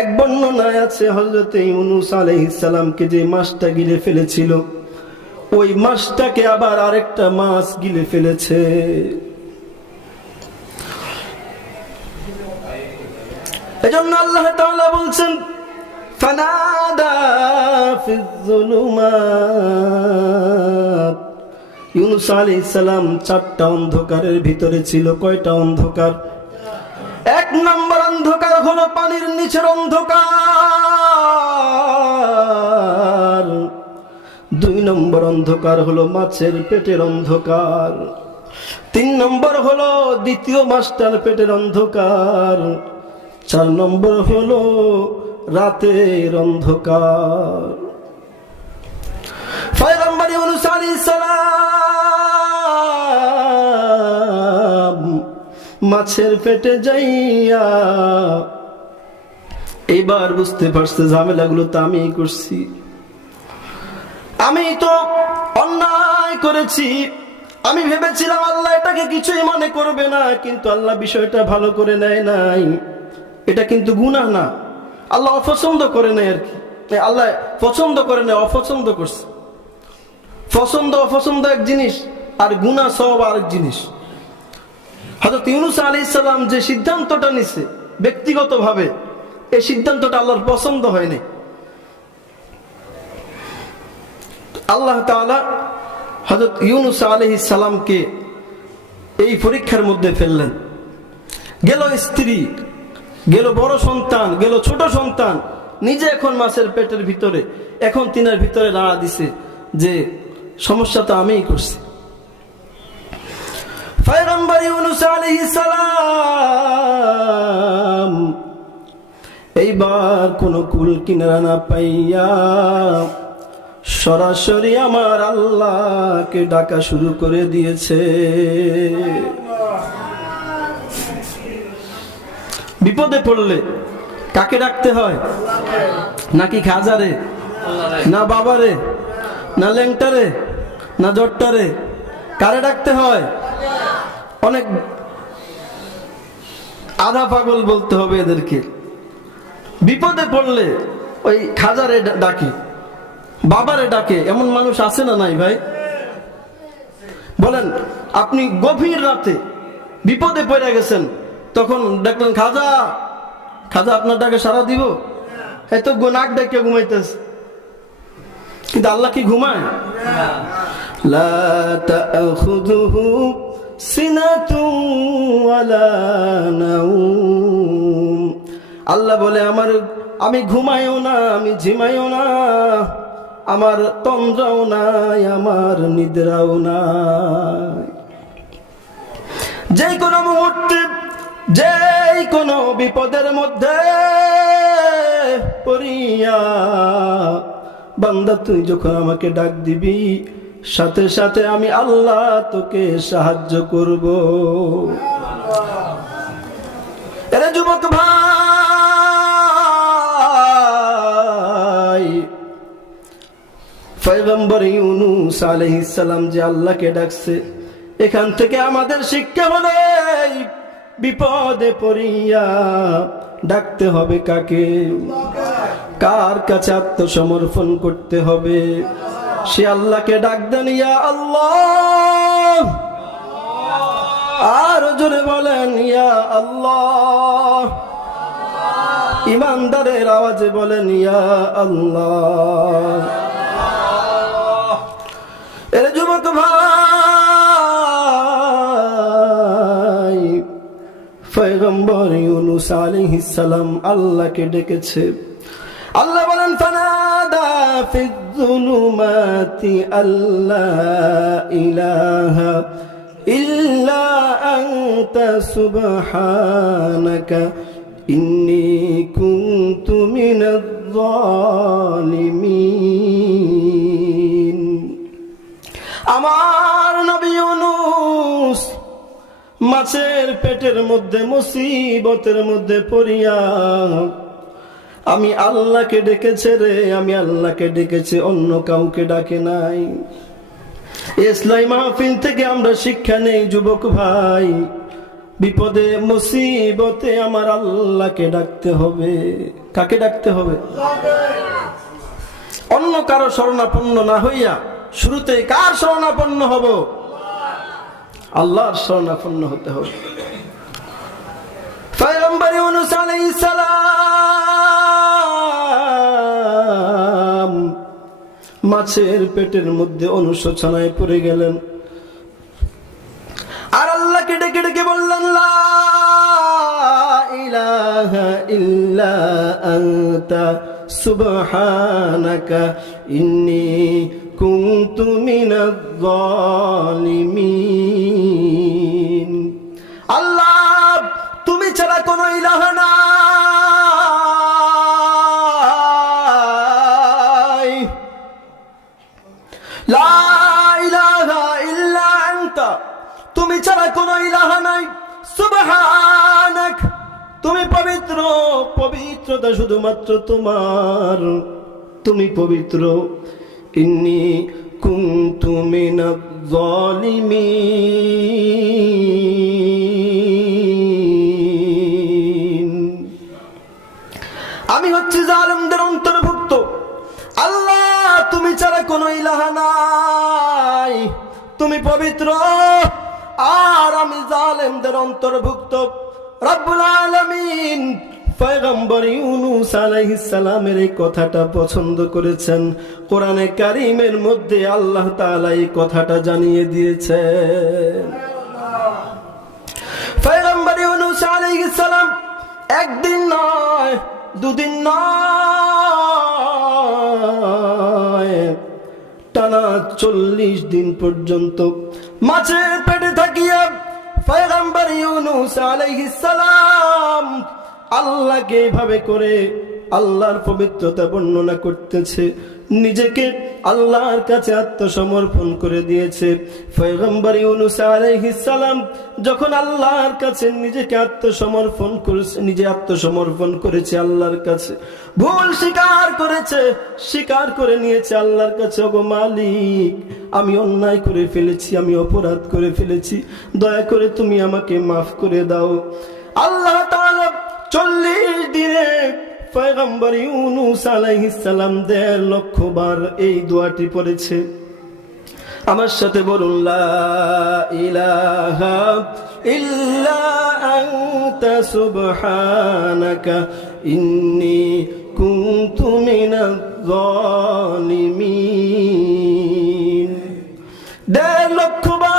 এক বর্ণনায় আছে হযরত ইউনূস আলাইহিস সালামকে যে মাছটা গিলে ফেলেছিল, ওই মাছটাকে আবার আরেকটা মাছ গিলে ফেলেছে। এজন্য আল্লাহ তাআলা বলছেন, ফানাদা ফিয-যুলুমাত। ইউনূস আলাইহিস সালাম 4টা অন্ধকারের ভিতরে ছিল। কয়টা অন্ধকার? 1 নম্বর অন্ধকার হলো পানির নিচের অন্ধকার, 2 নম্বর অন্ধকার হলো মাছের পেটের অন্ধকার, 3 নম্বর হলো দ্বিতীয় মাছটার পেটের অন্ধকার, 4 নম্বর হলো রাতের অন্ধকার। পয়গম্বর ইউনূস আলাইহিস সালাম মাছের পেটে যাইয়া এবার বুঝতে পারছে ঝামেলাগুলো তো আমি করছি, আমি তো অন্যায় করেছি। আমি ভেবেছিলাম আল্লাহ এটাকে কিছুই মনে করবে না, কিন্তু আল্লাহ বিষয়টা ভালো করে নেয় নাই। এটা কিন্তু গুনাহ না, আল্লাহ অপছন্দ করে নাই আর কি। আল্লাহ পছন্দ করে নাই, অপছন্দ করছে। পছন্দ অপছন্দ এক জিনিস, আর গুনাহ সওয়াব আরেক জিনিস। হযরত ইউনূস আলাইহিস সালাম যে সিদ্ধান্তটা নিছে ব্যক্তিগতভাবে, এই সিদ্ধান্তটা আল্লাহর পছন্দ হয়নি। আল্লাহ তাআলা হযরত ইউনূস আলাইহিস সালামকে এই পরীক্ষার মধ্যে ফেললেন। গেল স্ত্রী, গেল বড় সন্তান, গেল ছোট সন্তান, নিজে এখন মাছের পেটের ভিতরে, এখন তিনার ভিতরে নাড়া দিছে যে সমস্যা তো আমিই করছি। পয়গম্বর ইউনূস আলাইহিস সালাম এইবার কোনো কুল কিনারা না পাইয়া সরাসরি আমার আল্লাহকে ডাকা শুরু করে দিয়েছে। বিপদে পড়লে কাকে ডাকতে হয়? নাকি খাজারে, না বাবারে, না ল্যাংটারে, না জট্টারে? কারে ডাকতে হয়? অনেক আধা পাগল বলতে হবে এদেরকে। বিপদে পড়লে ওই খাজারে ডাকে, বাবারে ডাকে, এমন মানুষ আছে না নাই ভাই? বলেন, আপনি গভীর রাতে বিপদে পড়ে গেছেন, তখন ডাকলেন খাজা, খাজা আপনার ডাকে সাড়া দিব? এত নাক ডাকে ঘুমাইতেছে, কিন্তু আল্লাহ কি ঘুমায়? লা তাখুযুহু সিনাতুন ওয়ালা নাওম। আল্লাহ বলে আমি ঘুমাইও না, আমি ঝিমাইও না, আমার তন্দ্রাও নাই, আমার নিদ্রাও নাই। যে কোনো মুহূর্তে, যে কোনো বিপদের মধ্যে পড়িয়া বান্দা তুই যখন আমাকে ডাক দিবি, সাথে সাথে আমি আল্লাহ তোকে সাহায্য করব। এরে যুবক ভাই, পয়গম্বর ইউনূস আলাইহিস সালাম যে আল্লাহকে ডাকছে, এখান থেকে আমাদের শিক্ষা হলো বিপদে পড়িয়া ডাকতে হবে কাকে? কার কাছে আত্মসমর্পণ করতে হবে? সে আল্লাহকে ডাক দেন, ইয়া আল্লাহ। আর জোরে বলেন, ইয়া আল্লাহ। ইমানদারের আওয়াজে বলেন, ইয়া আল্লাহ। এর যুবক ভাই, পয়গম্বর ইউনূস আলাইহিস সালাম আল্লাহকে ডেকেছে। আল্লাহ বলেন, ফানাদা ফিয-যুলুমাতি আল্লা ইলাহা ইল্লা আনতা সুবহানাকা ইন্নী কুনতু মিনাজ-যালিমিন। আমার নবী ইউনূস মাছের পেটের মধ্যে মুসিবতের মধ্যে পড়িয়া আমি আল্লাহকে ডেকেছে রে, আমি আল্লাহকে ডেকেছে, অন্য কাউকে ডাকে নাই। ইসলামী মাহফিল থেকে আমরা শিক্ষা নেই যুবক ভাই, বিপদে মুসিবতে আমার আল্লাহকে ডাকতে হবে। কাকে ডাকতে হবে? অন্য কারো শরণাপন্ন না হইয়া শুরুতেই কার শরণাপন্ন হব? আল্লাহর শরণাপন্ন হতে হবে। পয়গম্বর ইউনূস আলাইহিস সালাম মাছের পেটের মধ্যে অনুশোচনায় পড়ে গেলেন, আর আল্লাহকে ডেকে ডেকে বললেন, লা ইলাহা ইল্লা আনতা সুবহানাকা ইন্নী কুনতু মিনাজ-যালিমিন। আল্লাহ, তুমি ছাড়া কোনো ইলাহ নাই, লা ইলাহা ইল্লা আনতা, তুমি ছাড়া কোনো ইলাহ নাই, সুবহানাক, তুমি পবিত্র, পবিত্রতা শুধুমাত্র তোমার, তুমি পবিত্র। ইন্নী কুনতু মিনাজ-যালিমিন, আমি হচ্ছি জালেমদের অন্তর্ভুক্ত। আল্লাহ, তুমি ছাড়া কোনো ইলাহ নাই, তুমি পবিত্র, আর আমি জালেমদের অন্তর্ভুক্ত। রব্বুল আলামিন পয়গম্বর ইউনূস আলাইহিস সালামের এই কথাটা পছন্দ করেছেন। কোরআনে কারীমের মধ্যে আল্লাহ তাআলা এই কথাটা জানিয়ে দিয়েছেন। পয়গম্বর ইউনূস আলাইহিস সালাম একদিন নয়, দুদিন নয়, টানা 40 দিন পর্যন্ত মাছের পেটে থাকিয়া পয়গম্বর ইউনূস আলাইহিস সালাম আল্লাহকে এইভাবে করে আল্লাহর পবিত্রতা বর্ণনা করতেছে, নিজেকে আল্লাহর কাছে আত্মসমর্পণ করে দিয়েছে। পয়গম্বর ইউনূস আলাইহিস সালাম যখন আল্লাহর কাছে নিজেকে আত্মসমর্পণ করেছে, নিজে আত্মসমর্পণ করেছে আল্লাহর কাছে, ভুল স্বীকার করে নিয়েছে আল্লাহর কাছে, ওগো মালিক, আমি অন্যায় করে ফেলেছি, আমি অপরাধ করে ফেলেছি, দয়া করে তুমি আমাকে মাফ করে দাও। আল্লাহ তাআলা 40 দিনে পয়গম্বর ইউনূস আলাইহিস সালাম 1.5 লক্ষ বার এই দোয়াটি পড়েছে। আমার সাথে বলুন, লা ইলাহা ইল্লা আনতা সুবহানাকা ইন্নী কুনতু মিনাজ জালিমিন। 1.5 লক্ষ বার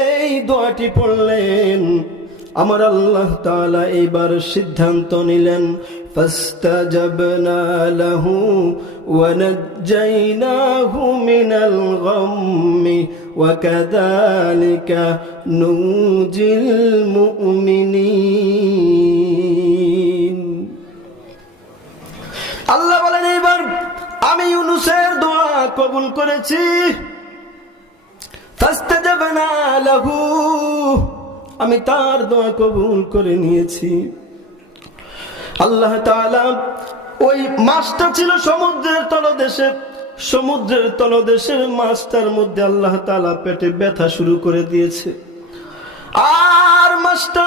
এই দোয়াটি পড়লেন। আমার আল্লাহ তাআলা এইবার সিদ্ধান্ত নিলেন, ফাস্তাজাবনা লাহু ওয়া নাজ্জাইনাহু মিনাল গাম্মি ওয়া কাযালিকা নুজিল মুমিনিন। আল্লাহ বলেন, এইবার আমি ইউনূসের দোয়া কবুল করেছি। ফাস্তাজাবনা লাহু, আমি তার দোয়া কবুল করে নিয়েছি। আল্লাহ তাআলা, ওই মাছটা ছিল সমুদ্রের তলদেশের মাছটার মধ্যে আল্লাহ তাআলা পেটে ব্যথা শুরু করে দিয়েছে। আর মাছটা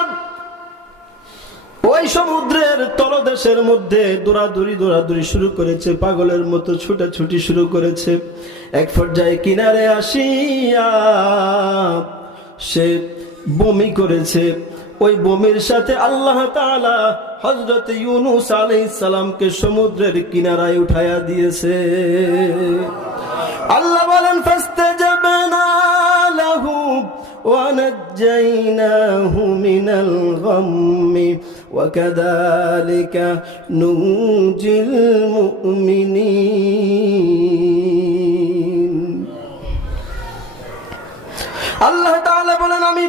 ওই সমুদ্রের তলদেশের মধ্যে দৌড়াদৌড়ি শুরু করেছে, পাগলের মতো ছুটাছুটি শুরু করেছে। এক পর্যায়ে কিনারে আসিয়া সে বমি করেছে। ওই বমির সাথে আল্লাহ তাআলা হযরত ইউনূস আলাইহিস সালামকে সমুদ্রের কিনারায় উঠায়া দিয়েছে। আল্লাহ বলেন, ফাস্তাজাবনা লাহু ওয়া নাজ্জাইনাহু মিনাল গাম্মি ওয়া কাযালিকা নুজিল মুমিনিন। আল্লাহ তাআলা বলেন, আমি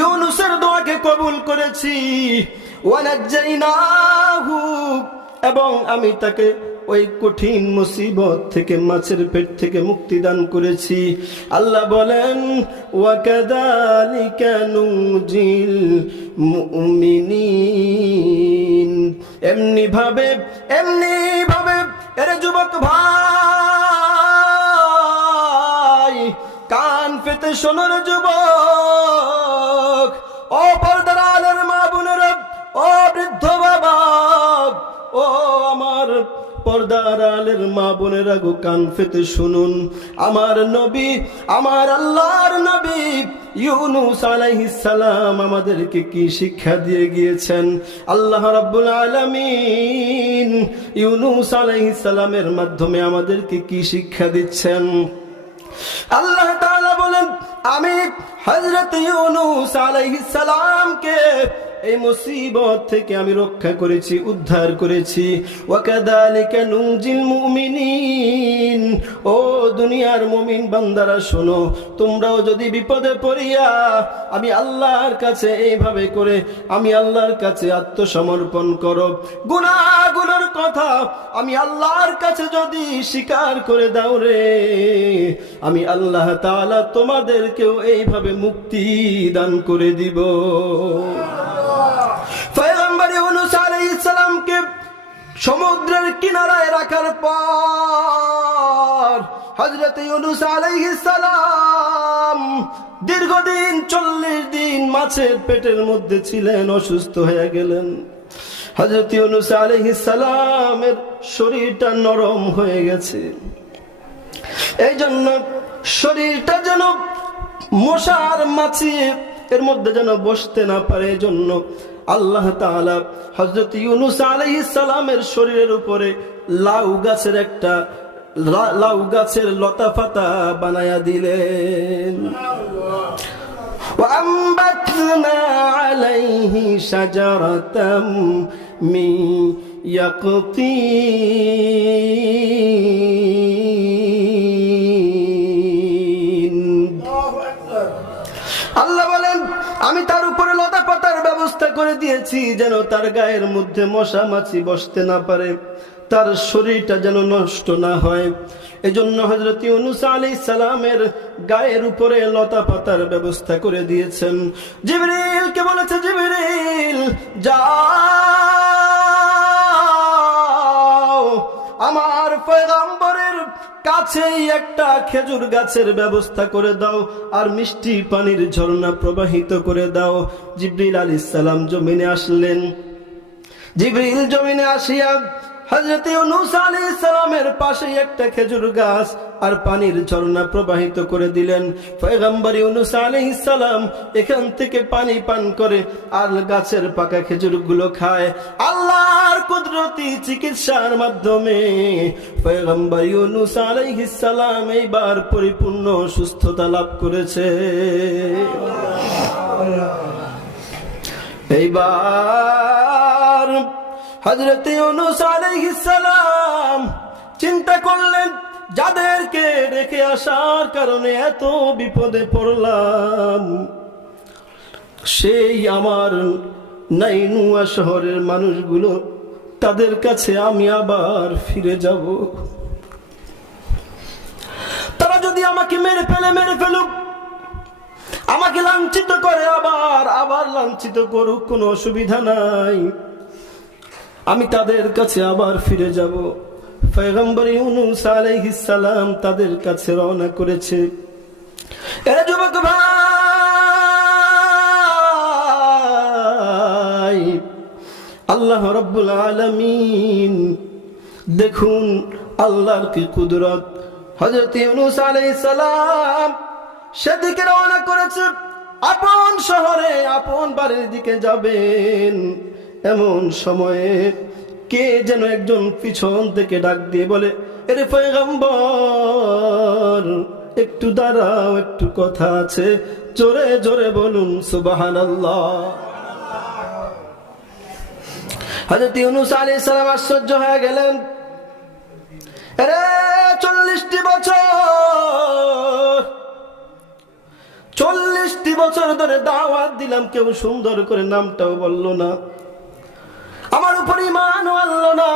ইউনূসের দোয়াকে কবুল করেছি। ওয়া নাজ্জাইনাহু, এবং আমি তাকে ওই কঠিন মুসিবত থেকে, মাছের পেট থেকে মুক্তি দান করেছি। আল্লাহ বলেন, ওয়া কাযালিকা নুজিল মুমিনিন। এমনি ভাবে এর যুবক ভাই, কান পেতে শোনোর যুবক, ও পর্দার আলের মা বোনেরা, ও বৃদ্ধ বাবা, ও আমার পর্দার আলের মা বোনেরা গো, কান পেতে শুনুন। আমার নবী, আমার আল্লাহর নবী ইউনূস আলাইহিস সালাম আমাদেরকে কি শিক্ষা দিয়ে গিয়েছেন। আল্লাহ রাব্বুল আলামিন ইউনূস আলাইহিস সালামের মাধ্যমে আমাদেরকে কি শিক্ষা দিচ্ছেন। আল্লাহ তাআলা বলেন, আমি হযরত ইউনূস আলাইহিস সালামকে এই মুসিবত থেকে আমি রক্ষা করেছি, উদ্ধার করেছি। ওয়া কাযালিকা নুজিল মুমিনিন। ও দুনিয়ার মুমিন বান্দারা শোনো, তোমরাও যদি বিপদে পড়িয়া আমি আল্লাহর কাছে এইভাবে করে আমি আল্লাহর কাছে আত্মসমর্পণ করো, গুনাহগুলোর কথা আমি আল্লাহর কাছে যদি স্বীকার করে দাও রে, আমি আল্লাহ তাআলা তোমাদেরকেও এইভাবে মুক্তি দান করে দিব। পয়গম্বর ইউনূস আলাইহিস সালামকে সমুদ্রের কিনারায় রাখার পর হযরত ইউনূস আলাইহিস সালাম দীর্ঘদিন 40 দিন মাছের পেটের মধ্যে ছিলেন, অসুস্থ হয়ে গেলেন। হযরত ইউনূস আলাইহিস সালামের শরীরটা নরম হয়ে গেছে, এই জন্য শরীরটা যেন মশার মাছি এর মধ্যে যেন বসতে না পারে, জন্য আল্লাহ তাআলা হযরত ইউনূস আলাইহিস সালামের শরীরের উপরে লাউ গাছের লতা পাতা বানায়া দিলেন। وأنبتنا عليه شجرة من يقطين। আল্লাহ বলেন, আমি তার উপরে লতা পাতার ব্যবস্থা করে দিয়েছি যেন তার গায়ের মধ্যে মশা মাছি বসতে না পারে, তার শরীরটা যেন নষ্ট না হয়। এজন্য হযরত ইউনূস আলাইহিস সালামের গায়ের উপরে লতা পাতার ব্যবস্থা করে দিয়েছেন। জিবরিলকে বলেছে, জিবরিল যাও আমার পয়গম্বরের কাছেই একটা খেজুর গাছের ব্যবস্থা করে দাও আর মিষ্টি পানির ঝর্ণা প্রবাহিত করে দাও। জিবরিল আলাইহিস সালাম জমিনে আসলেন। জিবরিল জমিনে আসিয়া হযরত ইউনূস আলাইহিস সালামের পাশে একটা খেজুর গাছ আর পানির ঝর্ণা প্রবাহিত করে দিলেন। পয়গম্বর ইউনূস আলাইহিস সালাম এখান থেকে পানি পান করে আর গাছের পাকা খেজুরগুলো খায়। আল্লাহর কুদরতি চিকিৎসার মাধ্যমে পয়গম্বর ইউনূস আলাইহিস সালাম এইবার পরিপূর্ণ সুস্থতা লাভ করেছে। এইবার হযরত ইউনূস আলাইহিস সালাম চিন্তা করলেন, যাদেরকে রেখে আসার কারণে এত বিপদে পড়লাম, সেই আমার নাইনুয়া শহরের মানুষগুলো, তাদের কাছে আমি আবার ফিরে যাব। তারা যদি আমাকে মেরে ফেলুক, আমাকে লাঞ্ছিত করে আবার লাঞ্ছিত করুক, কোনো অসুবিধা নাই, আমি তাদের কাছে আবার ফিরে যাব। পয়গম্বর ইউনূস আলাইহিস সালাম তাদের কাছে রওনা করেছে। এরে যুবক ভাই, আল্লাহ রাব্বুল আলামিন দেখুন আল্লাহর কি কুদরত। হযরত ইউনূস আলাইহিস সালাম সেদিকে রওনা করেছে, আপন শহরে আপন বাড়ির দিকে যাবেন। এমন সময়ে কে যেন একজন পিছন থেকে ডাক দিয়ে বলে, এরে পয়গম্বর একটু দাঁড়াও, একটু কথা আছে, জোরে জোরে বলুন সুবহানাল্লাহ। হযরত ইউনূস আলাইহিস সালাম আশ্চর্য হয়ে গেলেন। আরে 40টি বছর ধরে দাওয়াত দিলাম, কেউ সুন্দর করে নামটাও বলল না, আমার উপর ঈমানও আনলো না,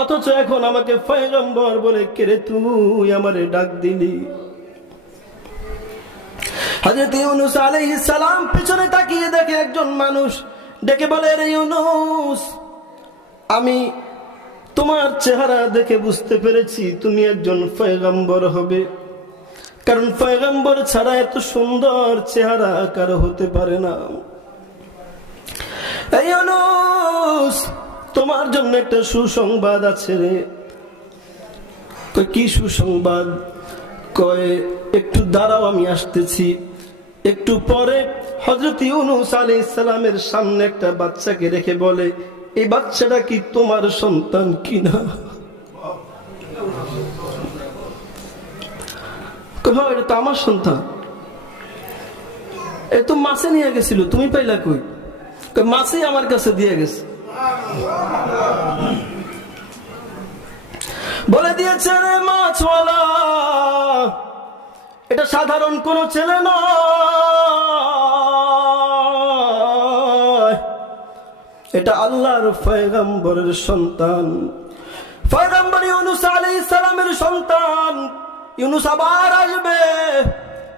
অথচ এখন আমাকে পয়গম্বর বলে কেরে তুই আমারে ডাক দিলি। হযরত ইউনূস আলাইহিস সালাম পিছনে তাকিয়ে দেখে একজন মানুষ ডেকে বলে, রে ইউনূস, আমি তোমার চেহারা দেখে বুঝতে পেরেছি তুমি একজন পয়গম্বর হবে, কারণ পয়গম্বর ছাড়া এত সুন্দর চেহারা কারো হতে পারে না। এই ইউনূস, তোমার জন্য একটা সুসংবাদ আছে রে। কই কি সুসংবাদ? কয় একটু দাঁড়াও, আমি আসতেছি। একটু পরে হযরত ইউনূস আলাইহিস সালামের সামনে একটা বাচ্চাকে রেখে বলে, এই বাচ্চাটা কি তোমার সন্তান কিনা? কয় এটা তো আমার সন্তান। এ তো মাছে নিয়ে গেছিল, তুমি পাইলা কই? মাছই আমার কাছে দিয়ে গেছে। বলে দিয়েছে, রে মাছওয়ালা, এটা সাধারণ কোন ছেলে নয়, এটা আল্লাহর পয়গম্বরের সন্তান, পয়গম্বর ইউনূস আলাইহিস সালামের সন্তান। ইউনূস আবার আসবে,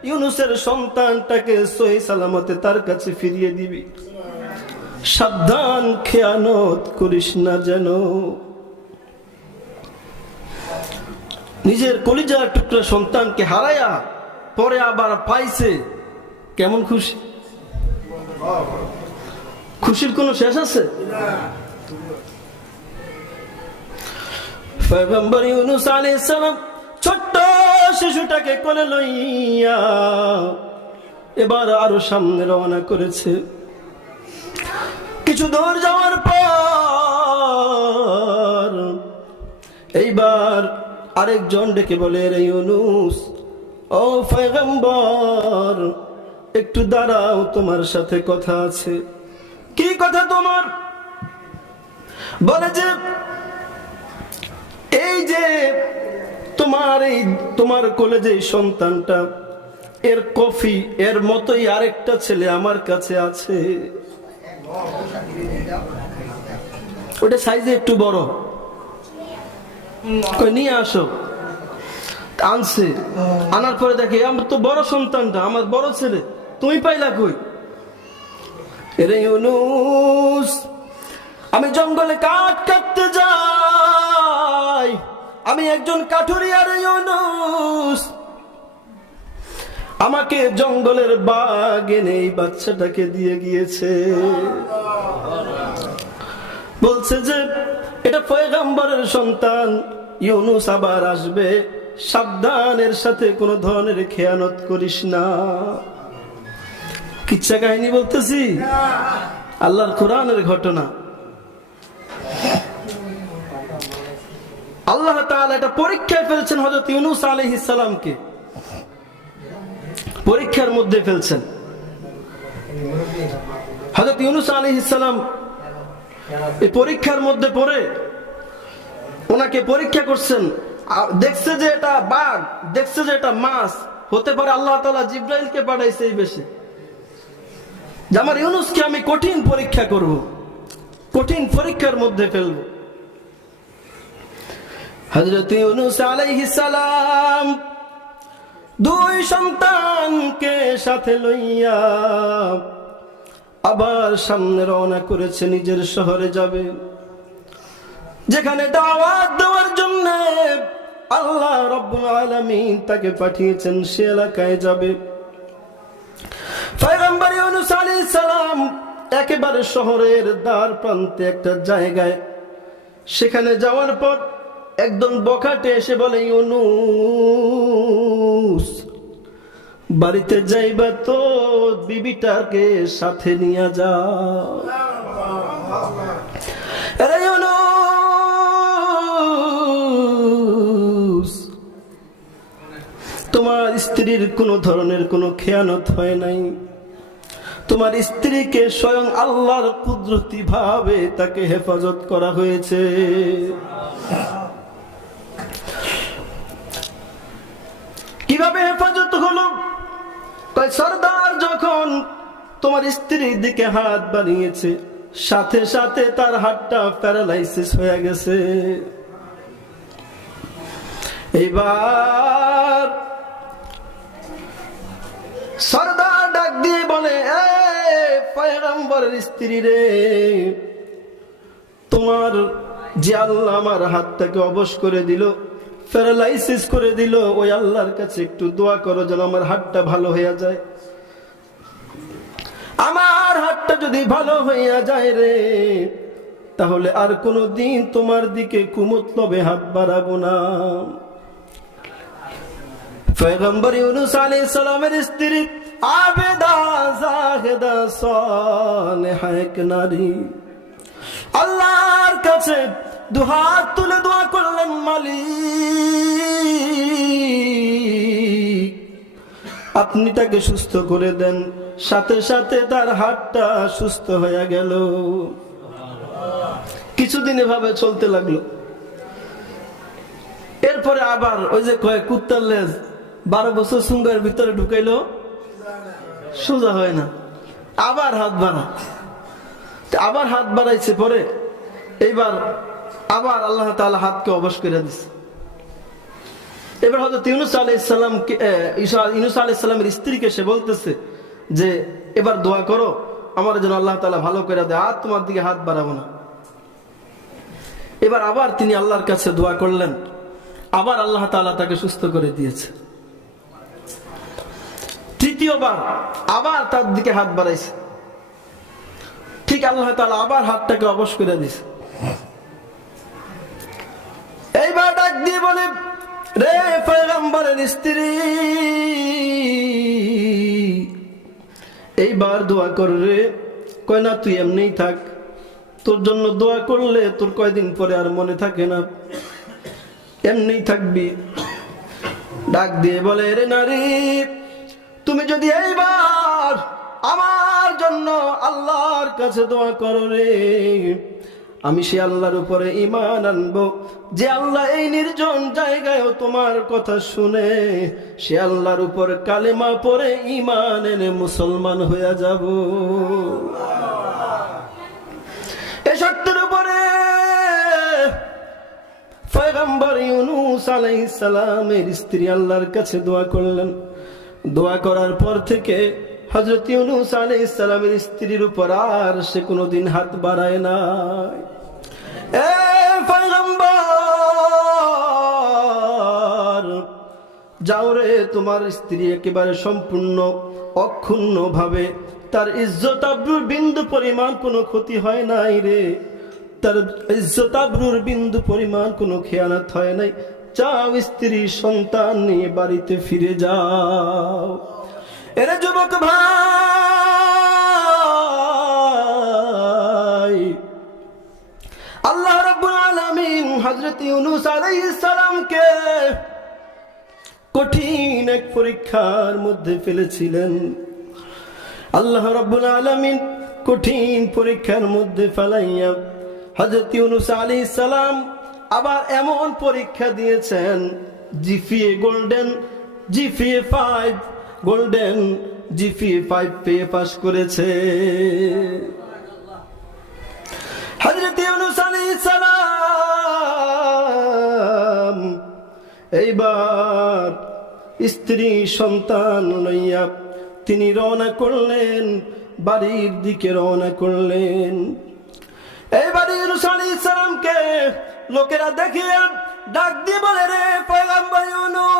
ইউনূসের সন্তানটাকে সহি সালামতে তার কাছে ফিরিয়ে দিবি। সাবধান, খেয়ানত করিস না যেন। নিজের কলিজার টুকরা সন্তানকে হারায়া পরে আবার পাইছে, কেমন খুশি! খুশির কোনো শেষ আছে? পয়গম্বর ইউনূস আলাইহিস সালাম ছোট্ট শিশুটাকে কোলে লইয়া এবার আরো সামনে রওনা করেছে। কিছু দূর যাওয়ার পর এইবার আরেকজন ডেকে বলে, রে ইউনূস, ও পয়গম্বর একটু দাঁড়াও, তোমার সাথে কথা আছে। কি কথা তোমার? বলে যে এই যে তোমার কোলে যে সন্তানটা, এর কফি এর মতোই আরেকটা ছেলে আমার কাছে আছে, ওটা সাইজে একটু বড়, কই নিয়ে আসো। আনছে, আনার পরে দেখে আমার তো বড় সন্তানটা, আমার বড় ছেলে, তুমি পাইলা কই? এরে ইউনুস, আমি জঙ্গলে কাঠ কাটতে যাই, আমি একজন কাঠুরিয়া রে ইউনুস, আমাকে জঙ্গলের বাঘ এনে এই বাচ্চাটাকে দিয়ে গিয়েছে। বলছে যে এটা পয়গম্বরের সন্তান, ইউনুস আবার আসবে, সাবধানের সাথে কোন ধরনের খেয়ানত করিস না। কিচ্ছা কাহিনী বলতেছি, আল্লাহর কোরআনের ঘটনা। আল্লাহ তাআলা এটা পরীক্ষায় ফেলছেন হযরত ইউনুস আলাইহিস সালামকে, পরীক্ষার মধ্যে ফেলছেন। হযরত ইউনুস আলাইহিস সালাম এই পরীক্ষার মধ্যে পড়ে ওনাকে পরীক্ষা করছেন। দেখছে যে এটা বাঘ, দেখছে যে এটা মাছ হতে পারে, আল্লাহ তাআলা জিবরাইলকে পাঠাইছে এই বেশে, যে আমার ইউনুসকে আমি কঠিন পরীক্ষা করব, কঠিন পরীক্ষার মধ্যে ফেলব। হযরত ইউনুস আলাইহিস সালাম দুই সন্তানকে সাথে লইয়া আবার সামনে রওনা করেছে, নিজের শহরে যাবে, যেখানে দাওয়াত দেওয়ার জন্য আল্লাহ রাব্বুল আলামিন তাকে পাঠিয়েছেন, সে এলাকায় যাবে। পয়গম্বর ইউনুস আলাইহিস সালাম একেবারে শহরের দ্বার প্রান্তে একটা জায়গায়, সেখানে যাওয়ার পর একদম বখাটে এসে বলে, ইউনুস বাড়িতে যাইবা তো বিবিটাকে সাথে নিয়ে যাও। আরে ইউনুস, তোমার স্ত্রীর কোন ধরনের কোনো খেয়ানত হয় নাই, তোমার স্ত্রীকে স্বয়ং আল্লাহর কুদরতি ভাবে তাকে হেফাজত করা হয়েছে। কিভাবে হেফাজত হলো? সরদার যখন তোমার স্ত্রীর দিকে হাত বাড়িয়েছে, সাথে সাথে তার হাতটা প্যারালাইসিস হয়ে গেছে। এইবার সরদার ডাক দিয়ে বলে, এ পয়গম্বরের স্ত্রী রে, তোমার যে আল্লাহ আমার হাতটাকে অবশ করে দিল, প্যারালাইসিস করে দিল, ওই আল্লাহর কাছে একটু দোয়া করো যেন আমার হাতটা ভালো হইয়া যায়। আমার হাতটা যদি ভালো হইয়া যায় রে, তাহলে আর কোনো দিন তোমার দিকে কুমতলবে হাত বাড়াবো না। পয়গম্বর ইউনুস আলাইহিস সালামের স্ত্রী আবেদা জাহেদা সালেহা এক নারী আল্লাহর কাছে দুহাত তুলে দোয়া করলেন, মালিক আপনি তাকে সুস্থ করে দেন। সাথে সাথে তার হাতটা সুস্থ হয়ে গেল। কিছুদিন এভাবে চলতে লাগলো। এরপরে আবার ওই যে কয় কুত্তার লেজ 12 বছর সুঙ্গার ভিতরে ঢুকাইলো সোজা হয় না, আবার হাত বাড়া, আবার হাত বাড়াইছে। পরে এইবার আবার আল্লাহ তাআলা হাতকে অবশ করে দিচ্ছে। এবার হযরত ইউনুস আলাইহিস সালামকে ইউনুস আলাইহিস সালামের স্ত্রীকে সে বলতেছে যে এবার দোয়া করো আমার জন্য আল্লাহ তাআলা ভালো করে দেয়, আর তোমার দিকে হাত বাড়াবো না। এবার আবার তিনি আল্লাহর কাছে দোয়া করলেন, আবার আল্লাহ তাআলা তাকে সুস্থ করে দিয়েছে। তৃতীয়বার আবার তার দিকে হাত বাড়াইছে, ঠিক আল্লাহ তাআলা আবার হাতটাকে অবশ করে দিয়েছে। এইবার ডাক দিয়ে বলে, রে পয়গম্বরের স্ত্রী, এইবার দোয়া কর রে। কয় না, তুই এমনিই থাক, তোর জন্য দোয়া করলে তোর কয়দিন পরে আর মনে থাকে না, এমনিই থাকবি। ডাক দিয়ে বলে, রে নারী, তুমি যদি এইবার আমার জন্য আল্লাহর কাছে দোয়া করো রে, আমি সে আল্লাহর উপরে ঈমান আনবো যে আল্লাহ এই নির্জন জায়গায়ও তোমার কথা শুনে সে আল্লাহর উপর কালেমা পড়ে ঈমান এনে মুসলমান হয়ে যাব। এই শর্তের উপরে পয়গম্বর ইউনূস আলাইহিস সালামের স্ত্রী আল্লাহর কাছে দোয়া করলেন। দোয়া করার পর থেকে হযরত ইউনূস আলাইহিস সালামের স্ত্রীর উপর আর সে কোনোদিন হাত বাড়ায় নাই। এ পয়গম্বর, যাও রে, তোমার স্ত্রী একেবারে সম্পূর্ণ অক্ষুণ্ণ ভাবে, তার ইজ্জত আবরুর বিন্দু পরিমাণ কোনো ক্ষতি হয় নাই রে, তার ইজ্জত আবরুর বিন্দু পরিমাণ কোনো খেয়ানত হয় নাই। যাও, স্ত্রী সন্তান নিয়ে বাড়িতে ফিরে যাও। এরে যুবক ভাই, আল্লাহ রাব্বুল আলামিন হযরত ইউনূস আলাইহিস সালামকে কঠিন এক পরীক্ষার মধ্যে ফেলেছিলেন। আল্লাহ রাব্বুল আলামিন কঠিন পরীক্ষার মধ্যে ফেলাইয়া হযরত ইউনূস আলাইহিস সালাম আবার এমন পরীক্ষা দিয়েছেন, GPA golden, GPA 5 golden, GPA 5 পেয়ে পাস করেছে। হযরত ইউনূস আলাইহিস সালাম এইবার স্ত্রী সন্তান লইয়া তিনি রওনা করলেন, বাড়ির দিকে রওনা করলেন। এইবার ইউনূস আলাইহিস সালামকে লোকেরা দেখে ডাক দিয়ে বলে, রে পয়গম্বর ইউনূস,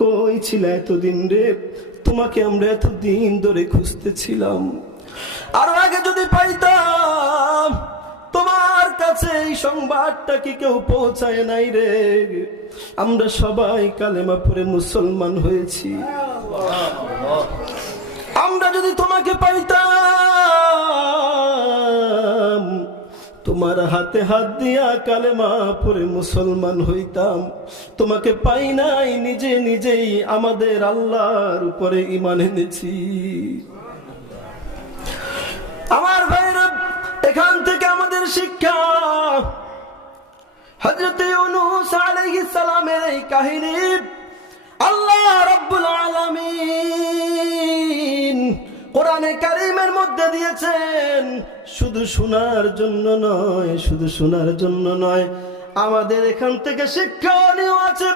কই ছিলে এতদিন রে? তোমাকে আমরা এতদিন ধরে খুঁজতেছিলাম, আরো আগে যদি পাইতাম। তোমার কাছে এই সংবাদটা কি কেউ পৌঁছায় নাই রে? আমরা সবাই কালেমা পড়ে মুসলমান হয়েছি। আমরা যদি তোমাকে পাইতাম, তোমার হাতে হাত দিয়া কালেমা পড়ে মুসলমান হইতাম। তোমাকে পাই নাই, নিজে নিজেই আমাদের আল্লাহর উপরে ঈমান এনেছি। আমার ভাইরা, এখান থেকে আমাদের শিক্ষা, হযরত ইউনূস আলাইহিস সালামের এই কাহিনী আল্লাহ রাব্বুল আলামিন কোরআনে কারীমের মধ্যে দিয়েছেন। শুধু শোনার জন্য নয়, শুধু শোনার জন্য নয়, আমাদের এখান থেকে শিক্ষণীয় আছে,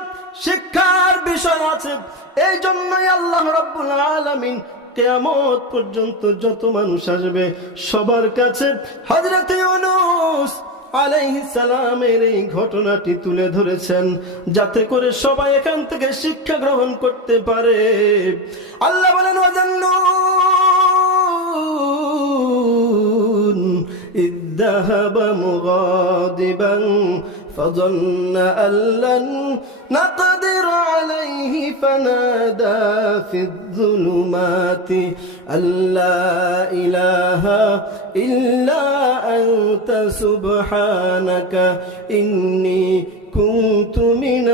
শিক্ষার বিষয় আছে। এই জন্যই আল্লাহ রাব্বুল আলামিন কিয়ামত পর্যন্ত যত মানুষ আসবে সবার কাছে হযরত ইউনূস আলাইহিস সালামের এই ঘটনাটি তুলে ধরেছেন, যাতে করে সবাই এখান থেকে শিক্ষা গ্রহণ করতে পারে। আল্লাহ বলেন, ওয়াজান্নুন ইযযাহাবা মুগাদিবান فظن أن لن نقدر عليه فنادى في الظلمات أن لا إله إلا أنت سبحانك إني كنت من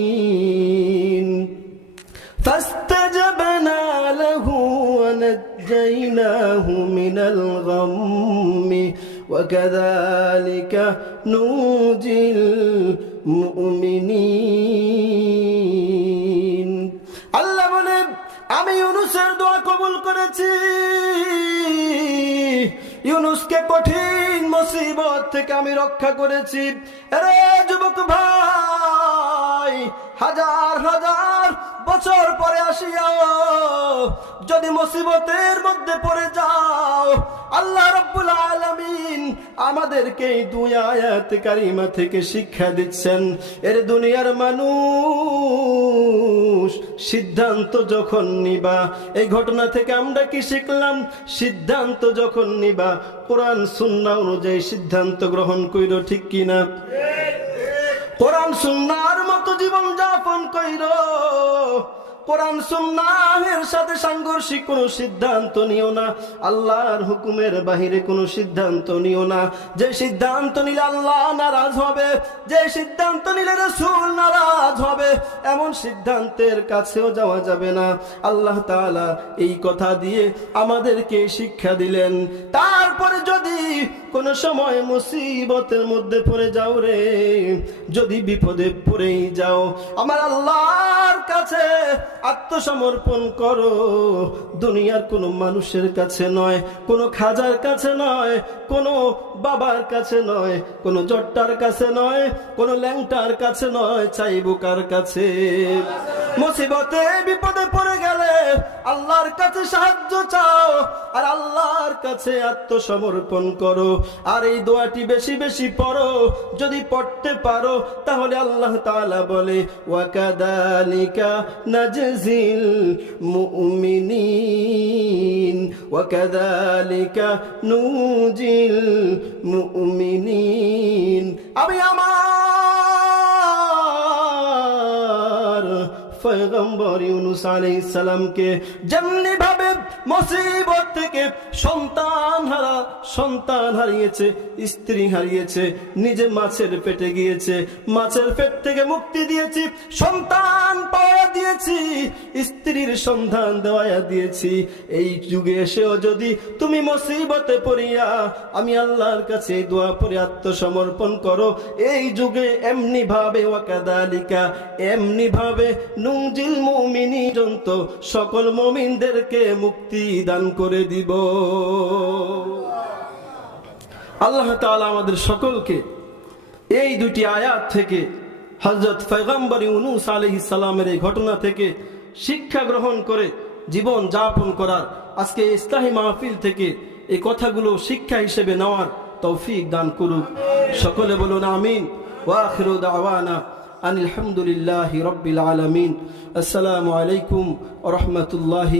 الظالمين فاستجبنا له ونجيناه من الغم وكذلك ننجي المؤمنين। আল্লাহ বলে, আমি ইউনূসের দোয়া কবুল করেছি। ইউনূসকে কঠিন মুসিবত থেকে আমি রক্ষা করেছি। আরে যুবক ভাই, হাজার হাজার বছর পরে আসিয়াও যদি মুসিবতের মধ্যে পড়ে যাও, আল্লাহ রাব্বুল আলামিন আমাদেরকে এই দুই আয়াত কারিমা থেকে শিক্ষা দিচ্ছেন। এর দুনিয়ার মানুষ, সিদ্ধান্ত যখন নিবা, এই ঘটনা থেকে আমরা কি শিখলাম? সিদ্ধান্ত যখন নিবা, কোরআন সুন্নাহ অনুযায়ী সিদ্ধান্ত গ্রহণ কইরো, ঠিক কিনা? কোরআন সুন্নাহর মতো জীবন যাপন কইরো। কোরআন সুন্নাহের সাথে সাংঘর্ষিক কোনো সিদ্ধান্ত নিও না, আল্লাহর হুকুমের বাহিরে কোনো সিদ্ধান্ত নিও না। যে সিদ্ধান্ত নিলে আল্লাহ নারাজ হবে, যে সিদ্ধান্ত নিলে রাসূল নারাজ হবে, এমন সিদ্ধান্তের কাছেও যাওয়া যাবে না। আল্লাহ তাআলা এই কথা দিয়ে আমাদেরকে শিক্ষা দিলেন। তারপরে যদি কোনো সময় মুসিবতের মধ্যে পড়ে যাও রে, যদি বিপদে পড়েই যাও, আমার আল্লাহর কাছে আত্মসমর্পণ করো। দুনিয়ার কোনো মানুষের কাছে নয়, কোনো খাজার কাছে নয়, কোনো বাবার কাছে নয়, কোনো জট্টার কাছে নয়, কোনো ল্যাংটার কাছে নয়, চাইবো কার কাছে? মুসিবতে বিপদে পড়ে গেলে আল্লাহর কাছে সাহায্য চাও, আর আল্লাহর কাছে আত্মসমর্পণ করো। আর এই দোয়াটি বেশি বেশি পড়ো। যদি পড়তে পারো তাহলে আল্লাহ তাআলা বলে, ওয়াকাদালিকা নাজজিল মুমিনিন ওয়াকাদালিকা নুজিল মুমিনিন। আমি আমার পয়গম্বর ইউনূস আলাইহিস সালামকে যেমনি ভাবে মুসিবত থেকে সন্তান হারিয়েছে, স্ত্রী হারিয়েছে, নিজে মাছের পেটে গিয়েছে, মাছের পেট থেকে মুক্তি দিয়েছি, সন্তান পাওয়া দিয়েছি, স্ত্রীর সন্ধান দেওয়া দিয়েছি। এই যুগে এসেও যদি তুমি মুসিবতে পড়িয়া আমি আল্লাহর কাছে দোয়া পড়ে আত্মসমর্পণ করো, এই যুগে এমনি ভাবে ওয়াকাদালিকা, এমনি ভাবে নুজিল মুমিনিন, সকল মুমিনদেরকে মুক্তি দান করে দিব। আল্লাহ তাআলা আমাদের সকলকে এই দুটি আয়াত থেকে, হযরত পয়গম্বর ইউনূস আলাইহিস সালামের এই ঘটনা থেকে শিক্ষা গ্রহণ করে জীবন যাপন করার, আজকে ইসলামী মাহফিল থেকে এই কথাগুলো শিক্ষা হিসেবে নেওয়ার তৌফিক দান করুক। সকলে বলুন আমিন। ওয়া আখিরু দাওয়ানা আলহামদুলিল্লাহি রাব্বিল আলামিন। আসসালামু আলাইকুম ওয়া রাহমাতুল্লাহি।